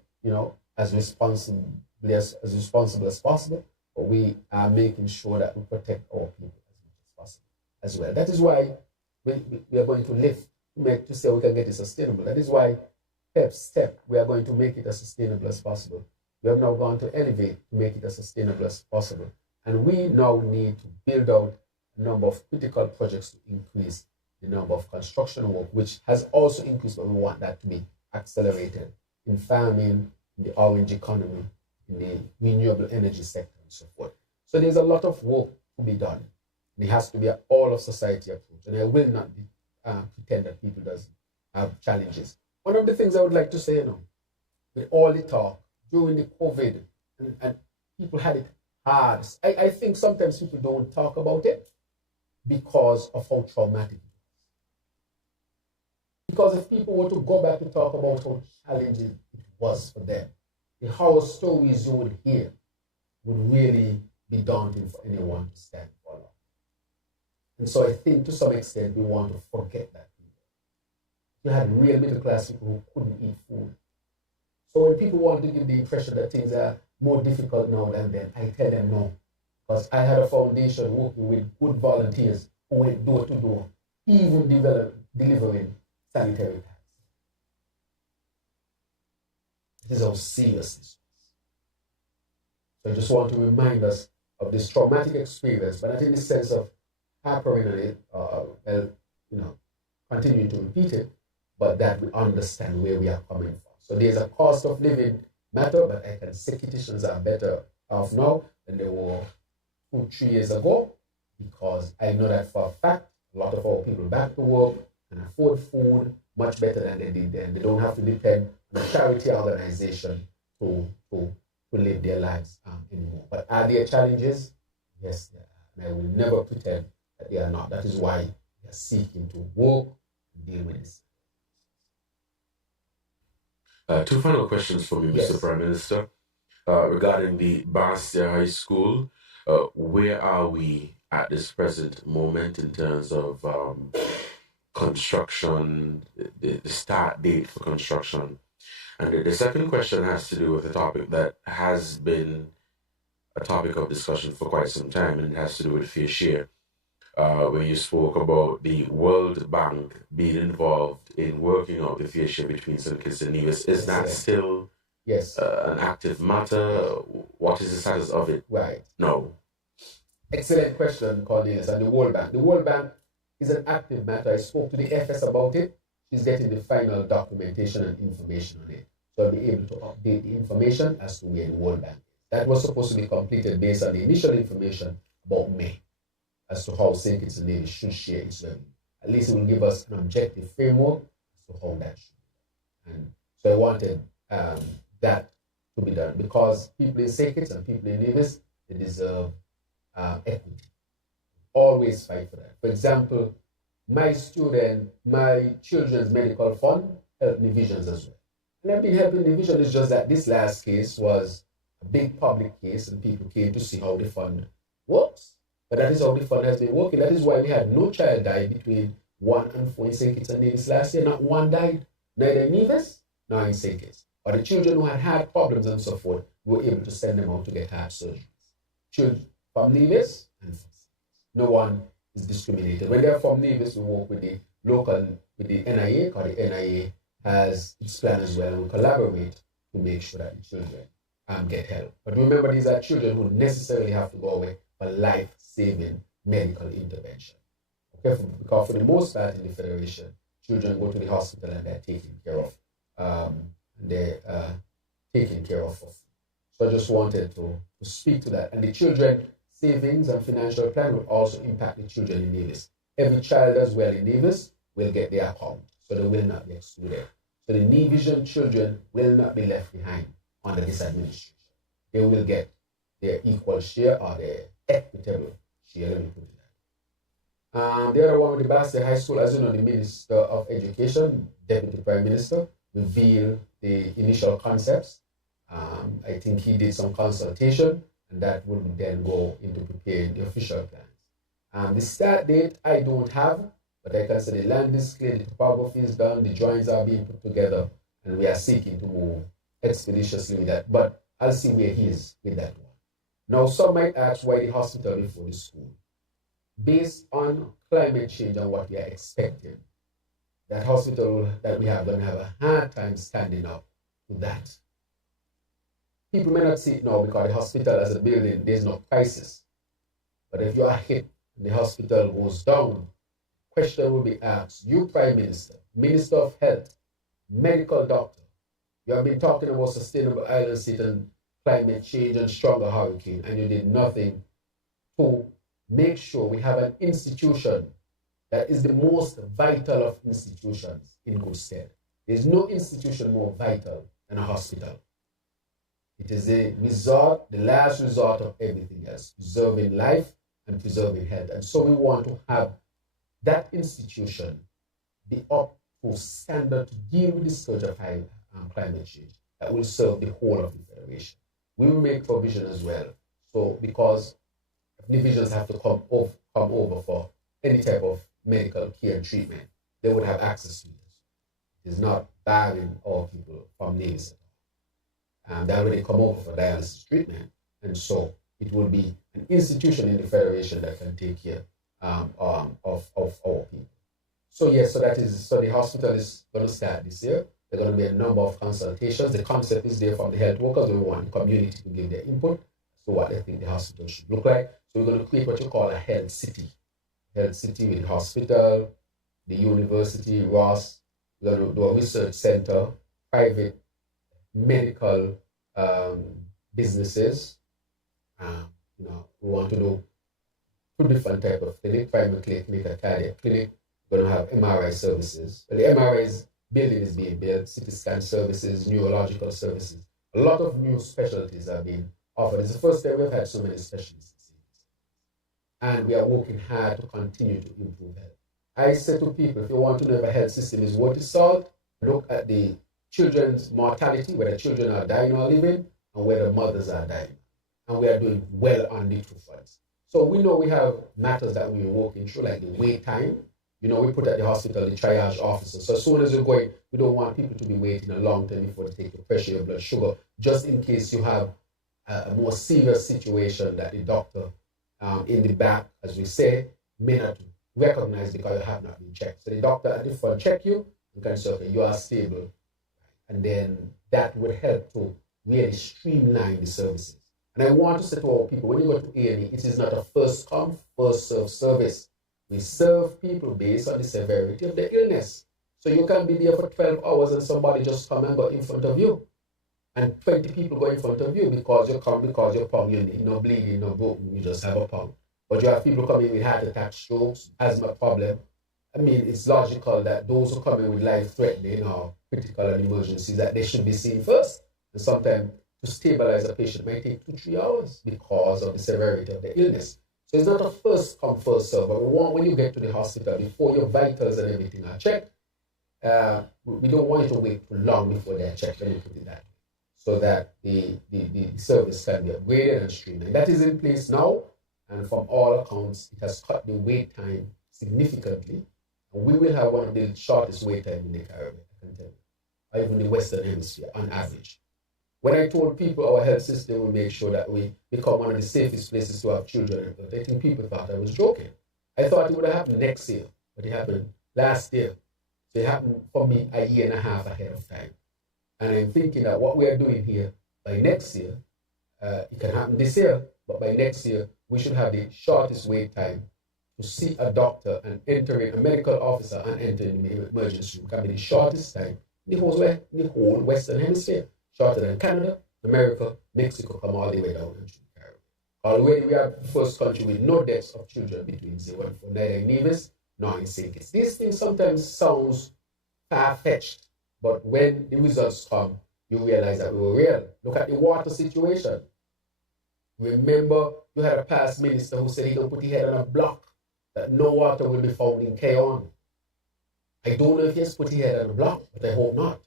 as responsible as possible. But we are making sure that we protect our people as much as possible as well. That is why we are going to lift to say we can get it sustainable. That is why step, we are going to make it as sustainable as possible. We have now gone to elevate to make it as sustainable as possible. And we now need to build out a number of critical projects to increase the number of construction work, which has also increased, but we want that to be accelerated in farming, in the orange economy, in the renewable energy sector, and so forth. So there's a lot of work to be done. And it has to be an all-of-society approach. And I will not pretend that people doesn't have challenges. One of the things I would like to say, with all the talk, during the COVID, and people had it hard. I think sometimes people don't talk about it because of how traumatic it was. Because if people were to go back and talk about how challenging it was for them, the horror stories you would hear would really be daunting for anyone to stand for long. And so I think to some extent we want to forget that. You had real middle class people who couldn't eat food. So when people want to give the impression that things are more difficult now than then, I tell them no. Because I had a foundation working with good volunteers who went door to door, even delivering sanitary pads. This is how serious this was. So I just want to remind us of this traumatic experience, but not in the sense of harping on it, continuing to repeat it, but that we understand where we are coming from. So there's a cost of living matter, but I can say Haitians are better off now than they were 2-3 years ago, because I know that for a fact, a lot of our people back to work and afford food much better than they did then. They don't have to depend on a charity organization to live their lives anymore. But are there challenges? Yes, there are. And I will never pretend that they are not. That is why we are seeking to work and deal with this. 2 final questions for me, Mr. Prime Minister. Regarding the Bastia High School, where are we at this present moment in terms of construction, the start date for construction? And the second question has to do with a topic that has been a topic of discussion for quite some time, and it has to do with fair share. When you spoke about the World Bank being involved in working out the fair share between St. Kitts and Nevis, is that still an active matter? What is the status of it? Right. No. Excellent question, Cornelius. And the World Bank. The World Bank is an active matter. I spoke to the FS about it. She's getting the final documentation and information on it. So I'll be able to update the information as to where the World Bank is. That was supposed to be completed based on the initial information about May, as to how St. Kitts and Nevis should share its revenue. At least it will give us an objective framework as to how that should be done. And so I wanted that to be done, because people in St. Kitts and people in Nevis, they deserve equity. Always fight for that. For example, my children's medical fund helped divisions as well. And I've been helping division. It's just that this last case was a big public case and people came to see how the fund works. But that is how the fund has been working. That is why we had no child die between 1 and 4 in St. Kitts and Nevis last year. Not one died, neither in Nevis nor in St. Kitts. But the children who had heart problems and so forth, we were able to send them out to get heart surgeries. Children from Nevis and from St. Kitts. No one is discriminated. When they're from Nevis, we work with the NIA, because the NIA has its plan as well, and we collaborate to make sure that the children get help. But remember, these are children who necessarily have to go away for life-saving medical intervention. Okay, because for the most part in the Federation, children go to the hospital and they're taken care of. So I just wanted to speak to that. And the children savings and financial plan will also impact the children in Nevis. Every child as well in Nevis will get their account, so they will not be excluded. So the Nevisian children will not be left behind under this administration. They will get their equal share or their equitable share. Let me put it that. The other one with the Bastia High School, as you know, the Minister of Education, Deputy Prime Minister, revealed the initial concepts. I think he did some consultation, and that will then go into preparing the official plans. The start date I don't have, but I can say the land is clear, the topography is done, the drawings are being put together, and we are seeking to move expeditiously with that. But I'll see where he is with that one. Now, some might ask why the hospital before the school. Based on climate change and what we are expecting, that hospital that we have going to have a hard time standing up to that. People may not see it now because the hospital as a building, there's no crisis. But if you are hit and the hospital goes down, question will be asked. You, Prime Minister, Minister of Health, medical doctor, you have been talking about sustainable island state and climate change and stronger hurricane, and you did nothing to make sure we have an institution that is the most vital of institutions in good stead. There's no institution more vital than a hospital. It is a resort, the last resort of everything else, preserving life and preserving health. And so we want to have that institution be up to standard to deal with the scourge of climate change that will serve the whole of the Federation. We will make provision as well. So because divisions have to come over for any type of medical care and treatment, they would have access to it. It is not barring all people from Nevis. They already come over for dialysis treatment, and so it will be an institution in the Federation that can take care of our people. So yes, so the hospital is going to start this year. There are going to be a number of consultations. The concept is there from the health workers. We want the community to give their input as to what they think the hospital should look like. So we're going to create what you call a health city. Health city with the hospital, the university, Ross. We're going to do a research center, private medical businesses. We want to do 2 different types of clinic, primary clinic, a cardiac clinic. We're going to have MRI services. Well, the MRI building is being built, CT scan services, neurological services. A lot of new specialties are being offered. It's the first time we've had so many specialists. And we are working hard to continue to improve health. I say to people, if you want to know if a health system is worth its salt, look at the children's mortality, whether children are dying or living, and whether mothers are dying. And we are doing well on the 2 fronts. So we know we have matters that we're working through, like the wait time. We put at the hospital the triage officers. So as soon as you're going, we don't want people to be waiting a long time before they take your pressure, your blood sugar, just in case you have a more serious situation that the doctor in the back, as we say, may not recognize because you have not been checked. So the doctor at the front check you and can say, okay, you are stable. And then that would help to really streamline the services. And I want to say to our people, when you go to A&E, it is not a first come, first serve service. We serve people based on the severity of the illness. So you can be there for 12 hours and somebody just come and go in front of you. And 20 people go in front of you because you come because you're pong, you no bleeding, no broken, you just have a pong. But you have people coming with heart attack, strokes, asthma problem. I mean, it's logical that those who come in with life-threatening or critical and emergencies, that they should be seen first. And sometimes to stabilize a patient might take 2-3 hours because of the severity of the illness. So it's not a first come, first serve. But we want, when you get to the hospital, before your vitals and everything are checked, we don't want you to wait too long before they're checked, let me put it that way, so that the service can be upgraded and streamlined. That is in place now, and from all accounts, it has cut the wait time significantly. And we will have one of the shortest wait time in the Caribbean, I can tell you, or even the Western Hemisphere on average. When I told people our health system will make sure that we become one of the safest places to have children, I think people thought I was joking. I thought it would have happened next year, but it happened last year. So it happened for me a year and a half ahead of time. And I'm thinking that what we are doing here, by next year, it can happen this year, but by next year, we should have the shortest wait time to see a doctor and enter in, a medical officer and enter in the emergency room. Can be the shortest time in the whole Western Hemisphere. Shorter than Canada, America, Mexico, come all the way down into the Caribbean. Already we are the first country with no deaths of children between 0 and 4, neither in Nevis nor in St. Kitts. These things sometimes sounds far-fetched, but when the results come, you realize that we were real. Look at the water situation. Remember, you had a past minister who said he don't put his head on a block, that no water will be found in Keon. I don't know if he has put his head on a block, but I hope not.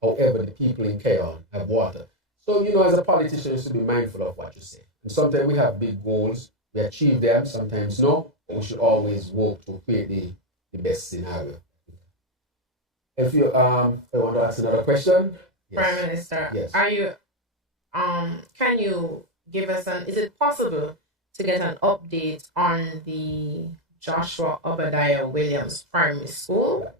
However, the people in Keon have water. So, as a politician, you should be mindful of what you say. And sometimes we have big goals, we achieve them, sometimes no, but we should always work to create the best scenario. If you, I want to ask another question. Yes. Prime Minister, yes. Are you, can you give us is it possible to get an update on the Joshua Obadiah Williams Primary School?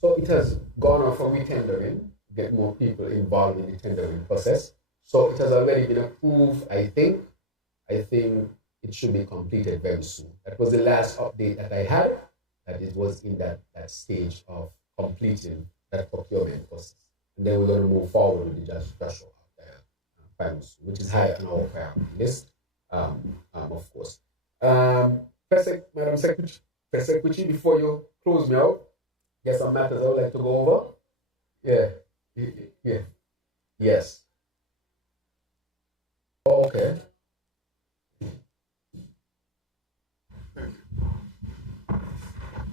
So it has gone on for retendering, get more people involved in the tendering process. So it has already been approved, I think. I think it should be completed very soon. That was the last update that I had, that it was in that stage of completing that procurement process. And then we're going to move forward with the Joshua Primary School, which is high on our priority list, of course. Madam Secretary, before you close me out, there's some matters I would like to go over. Yeah. Yes. Oh, okay.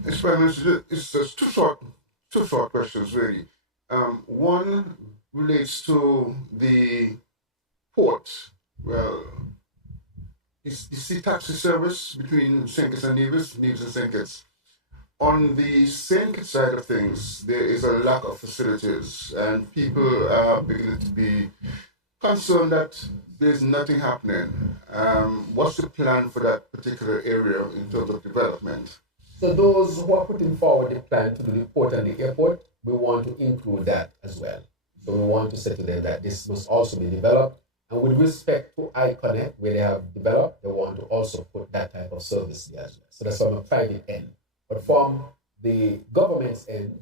It's just two short questions really. One relates to the port. Well, is the taxi service between St. Kitts and Nevis and St. Kitts. On the St. Kitts side of things, there is a lack of facilities, and people are beginning to be concerned that there's nothing happening. What's the plan for that particular area in terms of development? So those who are putting forward the plan to do the port and the airport, we want to include that as well. So we want to say to them that this must also be developed. And with respect to iConnect, where they have developed, they want to also put that type of service there as well. So that's on the private end. But from the government's end,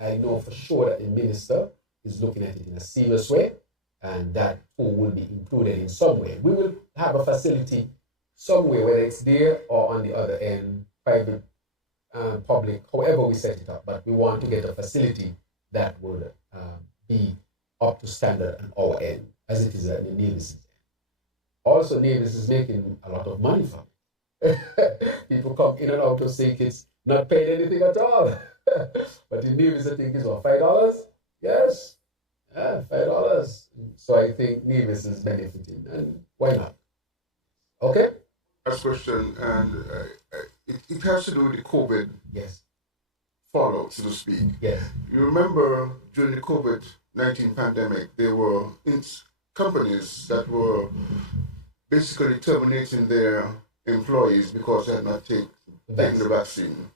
I know for sure that the minister is looking at it in a serious way, and that tool will be included in some way. We will have a facility somewhere, whether it's there or on the other end, private, public, however we set it up. But we want to get a facility that would be up to standard on our end, as it is at the Navy's end. Also, Navy's is making a lot of money from it. People come in and out of St. Kitts, not paying anything at all. But in Navy's, I think it's what, $5? Yes. Yeah, $5. So I think Navy's is benefiting, and why not? Okay? Last question, and it has to do with the COVID Yes. fallout, so to speak. Yes. You remember during the COVID-19 pandemic, there were companies that were basically terminating their employees because they had not taken the vaccine.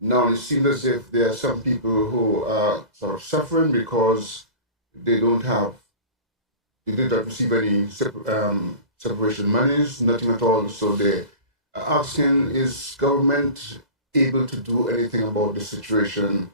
Now it seems as if there are some people who are sort of suffering because they did not receive any separation monies, nothing at all. So they are asking, is government able to do anything about the situation?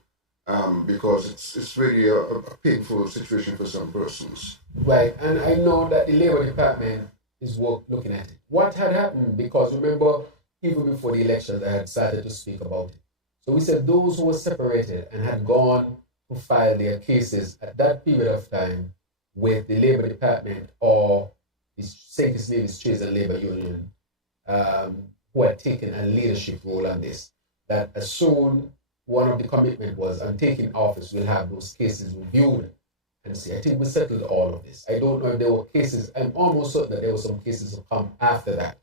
Because it's really a painful situation for some persons. Right, and I know that the Labor Department is looking at it. What had happened, because remember, even before the elections, I had started to speak about it. So we said those who were separated and had gone to file their cases at that period of time with the Labor Department or the St. Kitts Nevis Trades and Labor Union, who had taken a leadership role on this, that as soon one of the commitment was, on taking office, we'll have those cases reviewed and see. I think we settled all of this. I don't know if there were cases. I'm almost certain that there were some cases to come after that.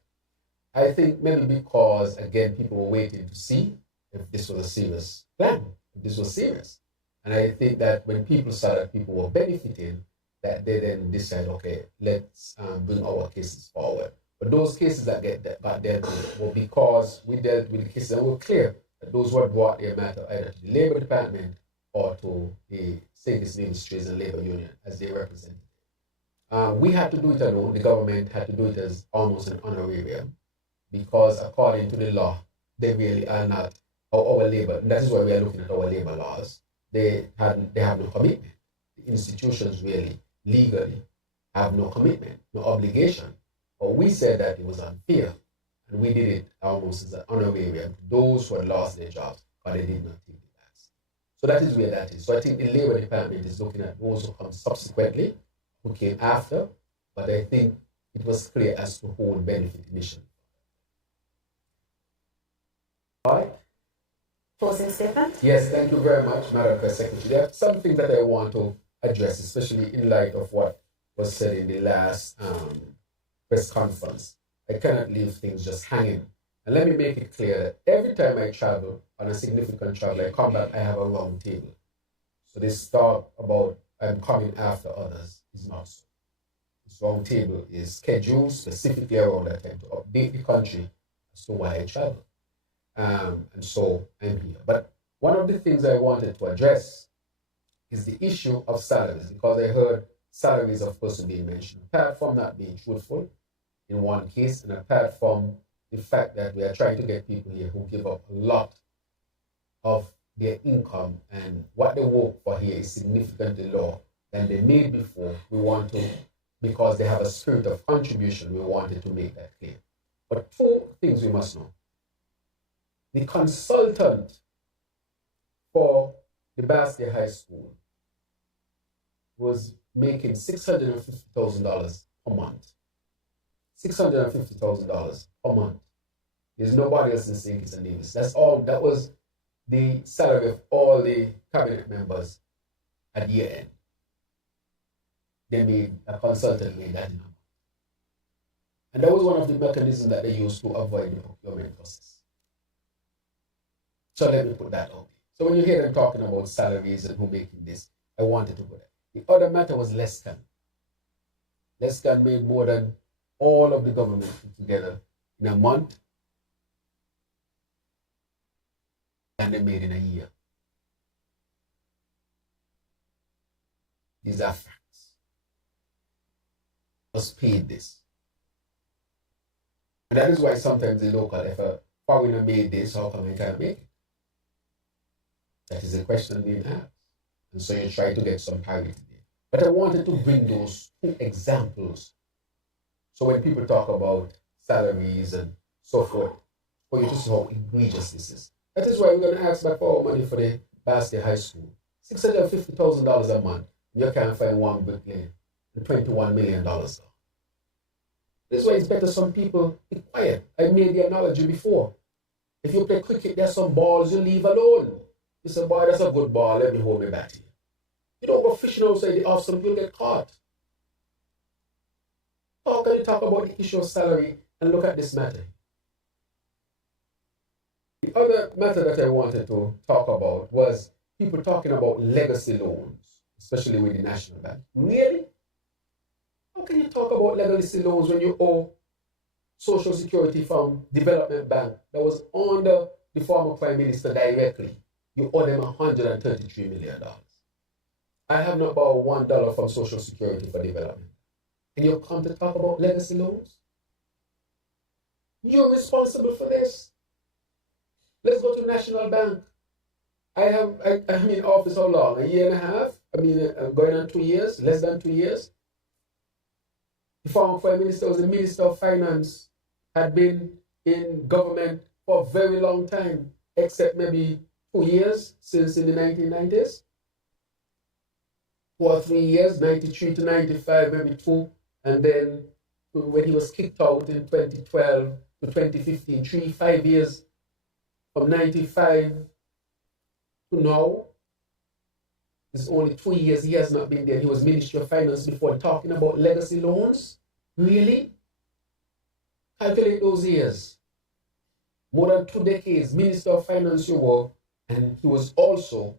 I think maybe because, again, people were waiting to see if this was a serious plan, if this was serious. And I think that when people saw that people were benefiting, that they then decide, okay, let's bring our cases forward. But those cases that got dealt with were because we dealt with the cases and were clear that those were brought their matter either to the Labor Department or to the St. Kitts Nevis Trades and Labor Union as they represented. We had to do it alone. The government had to do it as almost an honorarium because according to the law, they really are not our labor. And that is why we are looking at our labor laws. They have no commitment. The institutions really, legally, have no commitment, no obligation. But we said that it was unfair. And we did it almost as an honorarium to those who had lost their jobs, but they did not take the vaccine. So that is where that is. So I think the Labor Department is looking at those who come subsequently, who came after, but I think it was clear as to who would benefit initially. All right. Closing statement? Yes, thank you very much, Madam Press Secretary. There are some things that I want to address, especially in light of what was said in the last press conference. I cannot leave things just hanging. And let me make it clear that every time I travel, on a significant travel, I come back, I have a round table. So this talk about I'm coming after others is not so. This round table is scheduled specifically around that time to update the country as to why I travel. And so I'm here. But one of the things I wanted to address is the issue of salaries, because I heard salaries of person being mentioned. Apart from not being truthful in one case, and apart from the fact that we are trying to get people here who give up a lot of their income and what they work for here is significantly lower than they made before, we want to, because they have a spirit of contribution, we wanted to make that clear. But two things we must know. The consultant for the Bastia High School was making $650,000 per month. $650,000 per month. There's nobody else in St. Kitts and Nevis. That's all. That was the salary of all the cabinet members at year end. A consultant made that number. And that was one of the mechanisms that they used to avoid the procurement process. So let me put that out. So when you hear them talking about salaries and who making this, I wanted to put that. The other matter was Lescan. Lescan made more than all of the government put together in a month than they made in a year. These are facts. Was paid this. And that is why sometimes the local, if a foreigner made this, how come I can't make it? That is a question being asked. And so you try to get some parity there. But I wanted to bring those two examples. So when people talk about salaries and so forth, for you to see how egregious this is. That is why we're going to ask back for our money for the Basque High School. $650,000 a month. You can't find one bricklayer. And $21 million. This is why it's better some people be quiet. I made the analogy before. If you play cricket, there's some balls you leave alone. You say, boy, that's a good ball. Let me hold me back here. You don't go fishing outside the off stump, you'll get caught. How can you talk about the issue of salary and look at this matter? The other matter that I wanted to talk about was people talking about legacy loans, especially with the National Bank. Really? How can you talk about legacy loans when you owe Social Security from Development Bank that was under the former Prime Minister directly? You owe them $133 million. I have not borrowed $1 from Social Security for development. And you come to talk about legacy loans? You're responsible for this. Let's go to National Bank. I'm in office how long? A year and a half? I'm going on 2 years, less than 2 years. The former Prime Minister was the Minister of Finance, had been in government for a very long time, except maybe 2 years since in the 1990s. 2 or 3 years, 93 to 95, maybe 2. And then when he was kicked out in 2012 to 2015, 5 years from 95 to now. It's only 2 years he has not been there. He was Ministry of Finance before, talking about legacy loans. Really? Calculate those years. More than 2 decades, Minister of Finance you were, and he was also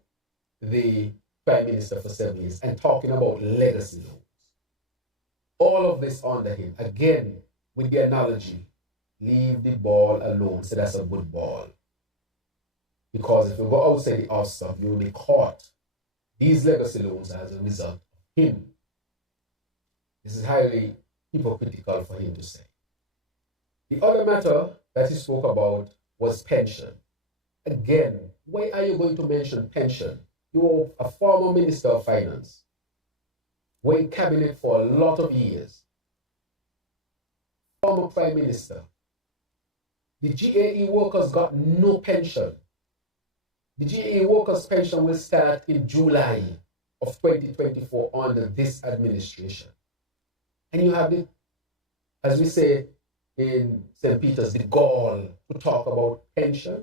the Prime Minister for 7 years, and talking about legacy loans. All of this under him. Again, with the analogy, leave the ball alone. So that's a good ball. Because if you go outside the off stump, you will be caught. These legacy loans are as a result of him. This is highly hypocritical for him to say. The other matter that he spoke about was pension. Again, why are you going to mention pension? You are a former Minister of Finance. Were in cabinet for a lot of years. Former Prime Minister. The GAE workers got no pension. The GAE workers' pension will start in July of 2024 under this administration. And you have the, as we say in St. Peter's, the gall to talk about pension.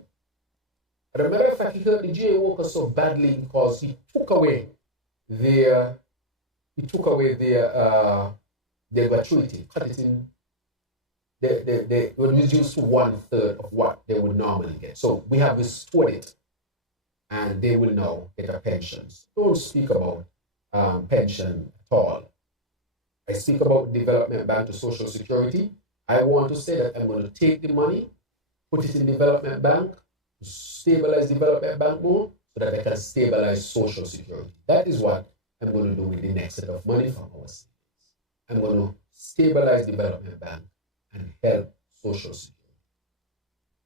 As a matter of fact, he hurt the GAE workers so badly because he took away their gratuity, cut it in. They were reduced to 1/3 of what they would normally get. So we have restored it, and they will now get a pension. Don't speak about pension at all. I speak about development bank to Social Security. I want to say that I'm going to take the money, put it in development bank, to stabilize development bank more, so that I can stabilize Social Security. That is what I'm going to do with the next set of money from our savings. I'm going to stabilize development bank and help Social Security.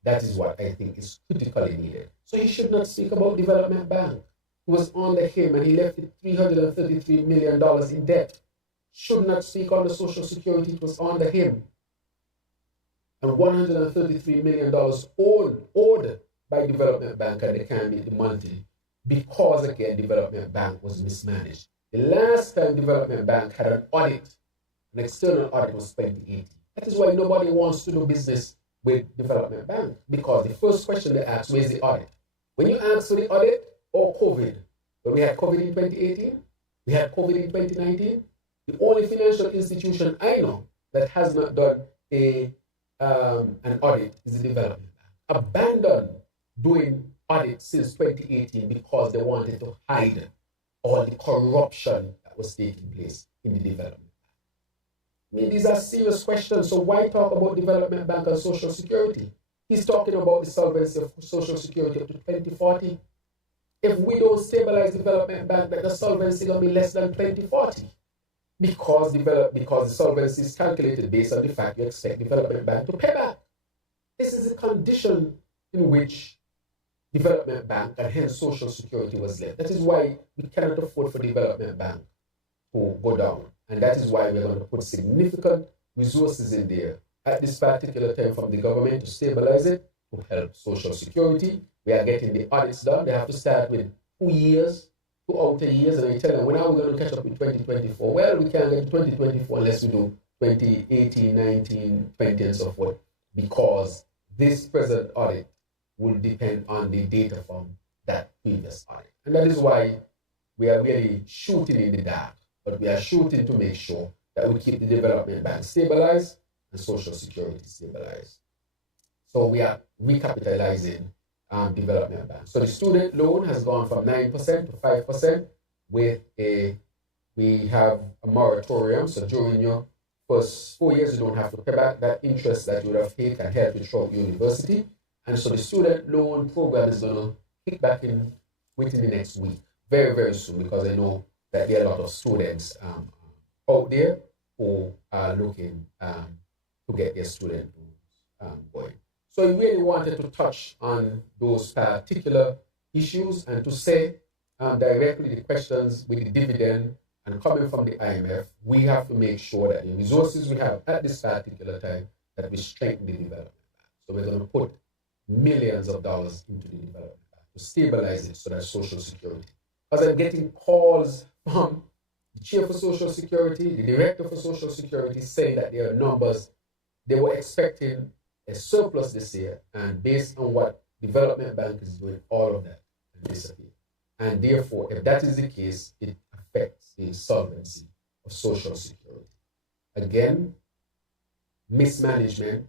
That is what I think is critically needed. So he should not speak about development bank. It was under him and he left it $333 million in debt. Should not speak on the Social Security. It was under him. And $133 million owed by Development Bank, and they can't meet the money because, again, Development Bank was mismanaged. The last time Development Bank had an audit, an external audit, was 2018. That is why nobody wants to do business with Development Bank, because the first question they ask, where's the audit? When you ask for the audit, or COVID, when we had COVID in 2018, we had COVID in 2019, the only financial institution I know that has not done an audit is the Development Bank. Abandoned doing audit since 2018 because they wanted to hide all the corruption that was taking place in the Development Bank. I mean, these are serious questions, so why talk about Development Bank and Social Security? He's talking about the solvency of Social Security up to 2040. if we don't stabilize development bank, that the solvency gonna be less than 2040. Because the solvency is calculated based on the fact you expect development bank to pay back. This is a condition in which development bank and hence social security was left. That is why we cannot afford for development bank to go down. And that is why we're going to put significant resources in there at this particular time from the government to stabilize it, to help social security. We are getting the audits done. They have to start with 2 years, 2 outer years, and I tell them, when are we going to catch up with 2024? Well, we can't get 2024 unless we do 2018, 19, 20, and so forth, because this present audit will depend on the data from that previous audit. And that is why we are really shooting in the dark, but we are shooting to make sure that we keep the development bank stabilized and social security stabilized. So we are recapitalizing development bank. So the student loan has gone from 9% to 5% we have a moratorium. So during your first 4 years, you don't have to pay back that interest that you would have paid can help you throughout university. And so the student loan program is going to kick back in within the next week, very, very soon, because I know that there are a lot of students out there who are looking to get their student loans going. So I really wanted to touch on those particular issues and to say directly the questions with the dividend and coming from the IMF, we have to make sure that the resources we have at this particular time, that we strengthen the development bank. So we're going to put millions of dollars into the development bank to stabilize it so that social security. As I'm getting calls from the chair for social security, the director for social security, saying that their numbers, they were expecting a surplus this year, and based on what development bank is doing, all of that will disappear. And therefore, if that is the case, it affects the solvency of social security. Again, mismanagement,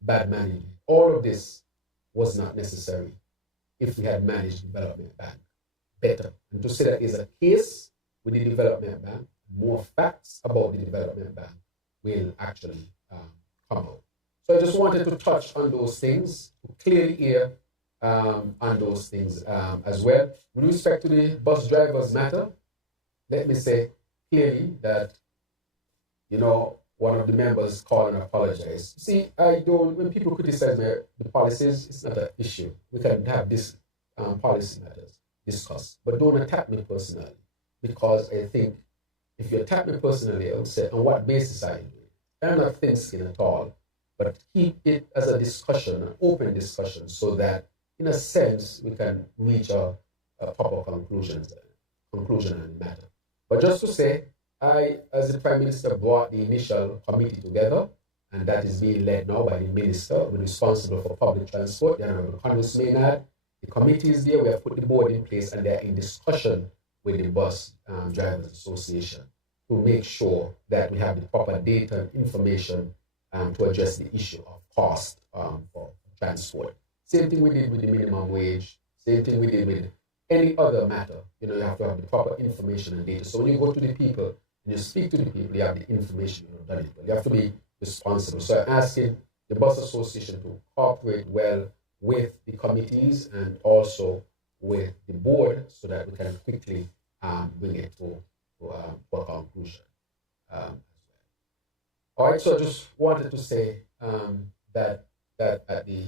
bad management, all of this was not necessary if we had managed development bank better. And to say that is a case with the development bank, more facts about the development bank will actually come out. So I just wanted to touch on those things, clearly hear on those things as well. With respect to the bus drivers matter, let me say clearly that, you know, one of the members called and apologized. See, when people criticize the policies, it's not an issue. We can have this policy matters discussed, but don't attack me personally, because I think if you attack me personally, I would say, on what basis are you doing it? I'm not thin-skinned at all, but keep it as a discussion, an open discussion, so that, in a sense, we can reach a proper conclusion on the matter. But just to say, I, as the Prime Minister, brought the initial committee together, and that is being led now by the Minister responsible for public transport, the Honorable Congress Maynard. The committee is there, we have put the board in place, and they're in discussion with the Bus Drivers Association to make sure that we have the proper data and information to address the issue of cost for transport. Same thing we did with the minimum wage, same thing we did with any other matter. You know, you have to have the proper information and data. So when you go to the people and you speak to the people, you have the information, you know, you have to be responsible. So I'm asking the Bus Association to cooperate well with the committees and also with the board so that we can quickly bring it to a conclusion. All right, so I just wanted to say that at the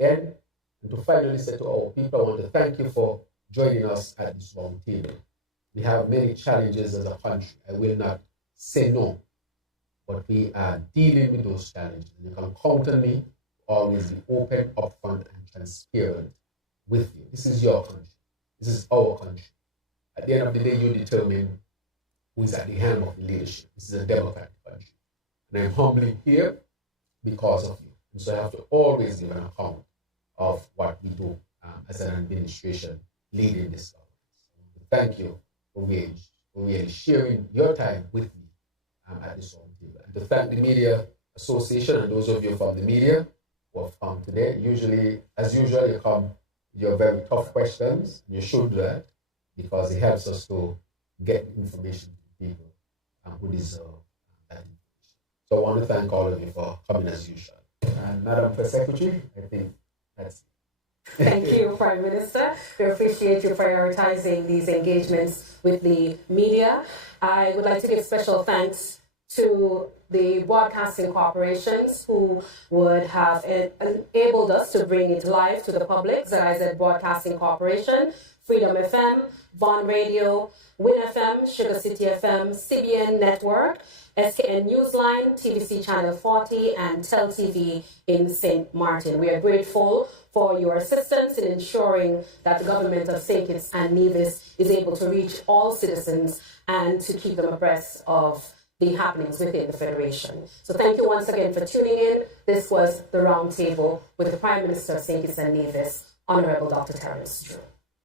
end, and to finally say to our people, I want to thank you for joining us at this round table. We have many challenges as a country. I will not say no, but we are dealing with those challenges. You can count on me to always be open, upfront, and transparent with you. This is your country. This is our country. At the end of the day, you determine who is at the helm of the leadership. This is a democratic country. And I'm humbly here because of you. And so I have to always give an account of what we do as an administration leading this government. So thank you for really sharing your time with me at this round table. And to thank the Media Association and those of you from the media who have come today. Usually, as usual, you come with your very tough questions. You should do that because it helps us to get information to people who deserve that information. So I want to thank all of you for coming as usual. And Madam Press Secretary, I think that's it. Thank you, Prime Minister. We appreciate you prioritizing these engagements with the media. I would like to give special thanks to the broadcasting corporations who would have enabled us to bring it live to the public. ZIZ Broadcasting Corporation, Freedom FM, Bond Radio, Win FM, Sugar City FM, CBN Network, SKN Newsline, TVC Channel 40, and Tel TV in St. Martin. We are grateful for your assistance in ensuring that the government of St. Kitts and Nevis is able to reach all citizens and to keep them abreast of the happenings within the Federation. So thank you once again for tuning in. This was the Roundtable with the Prime Minister of St. Kitts and Nevis, Honorable Dr. Terence Drew.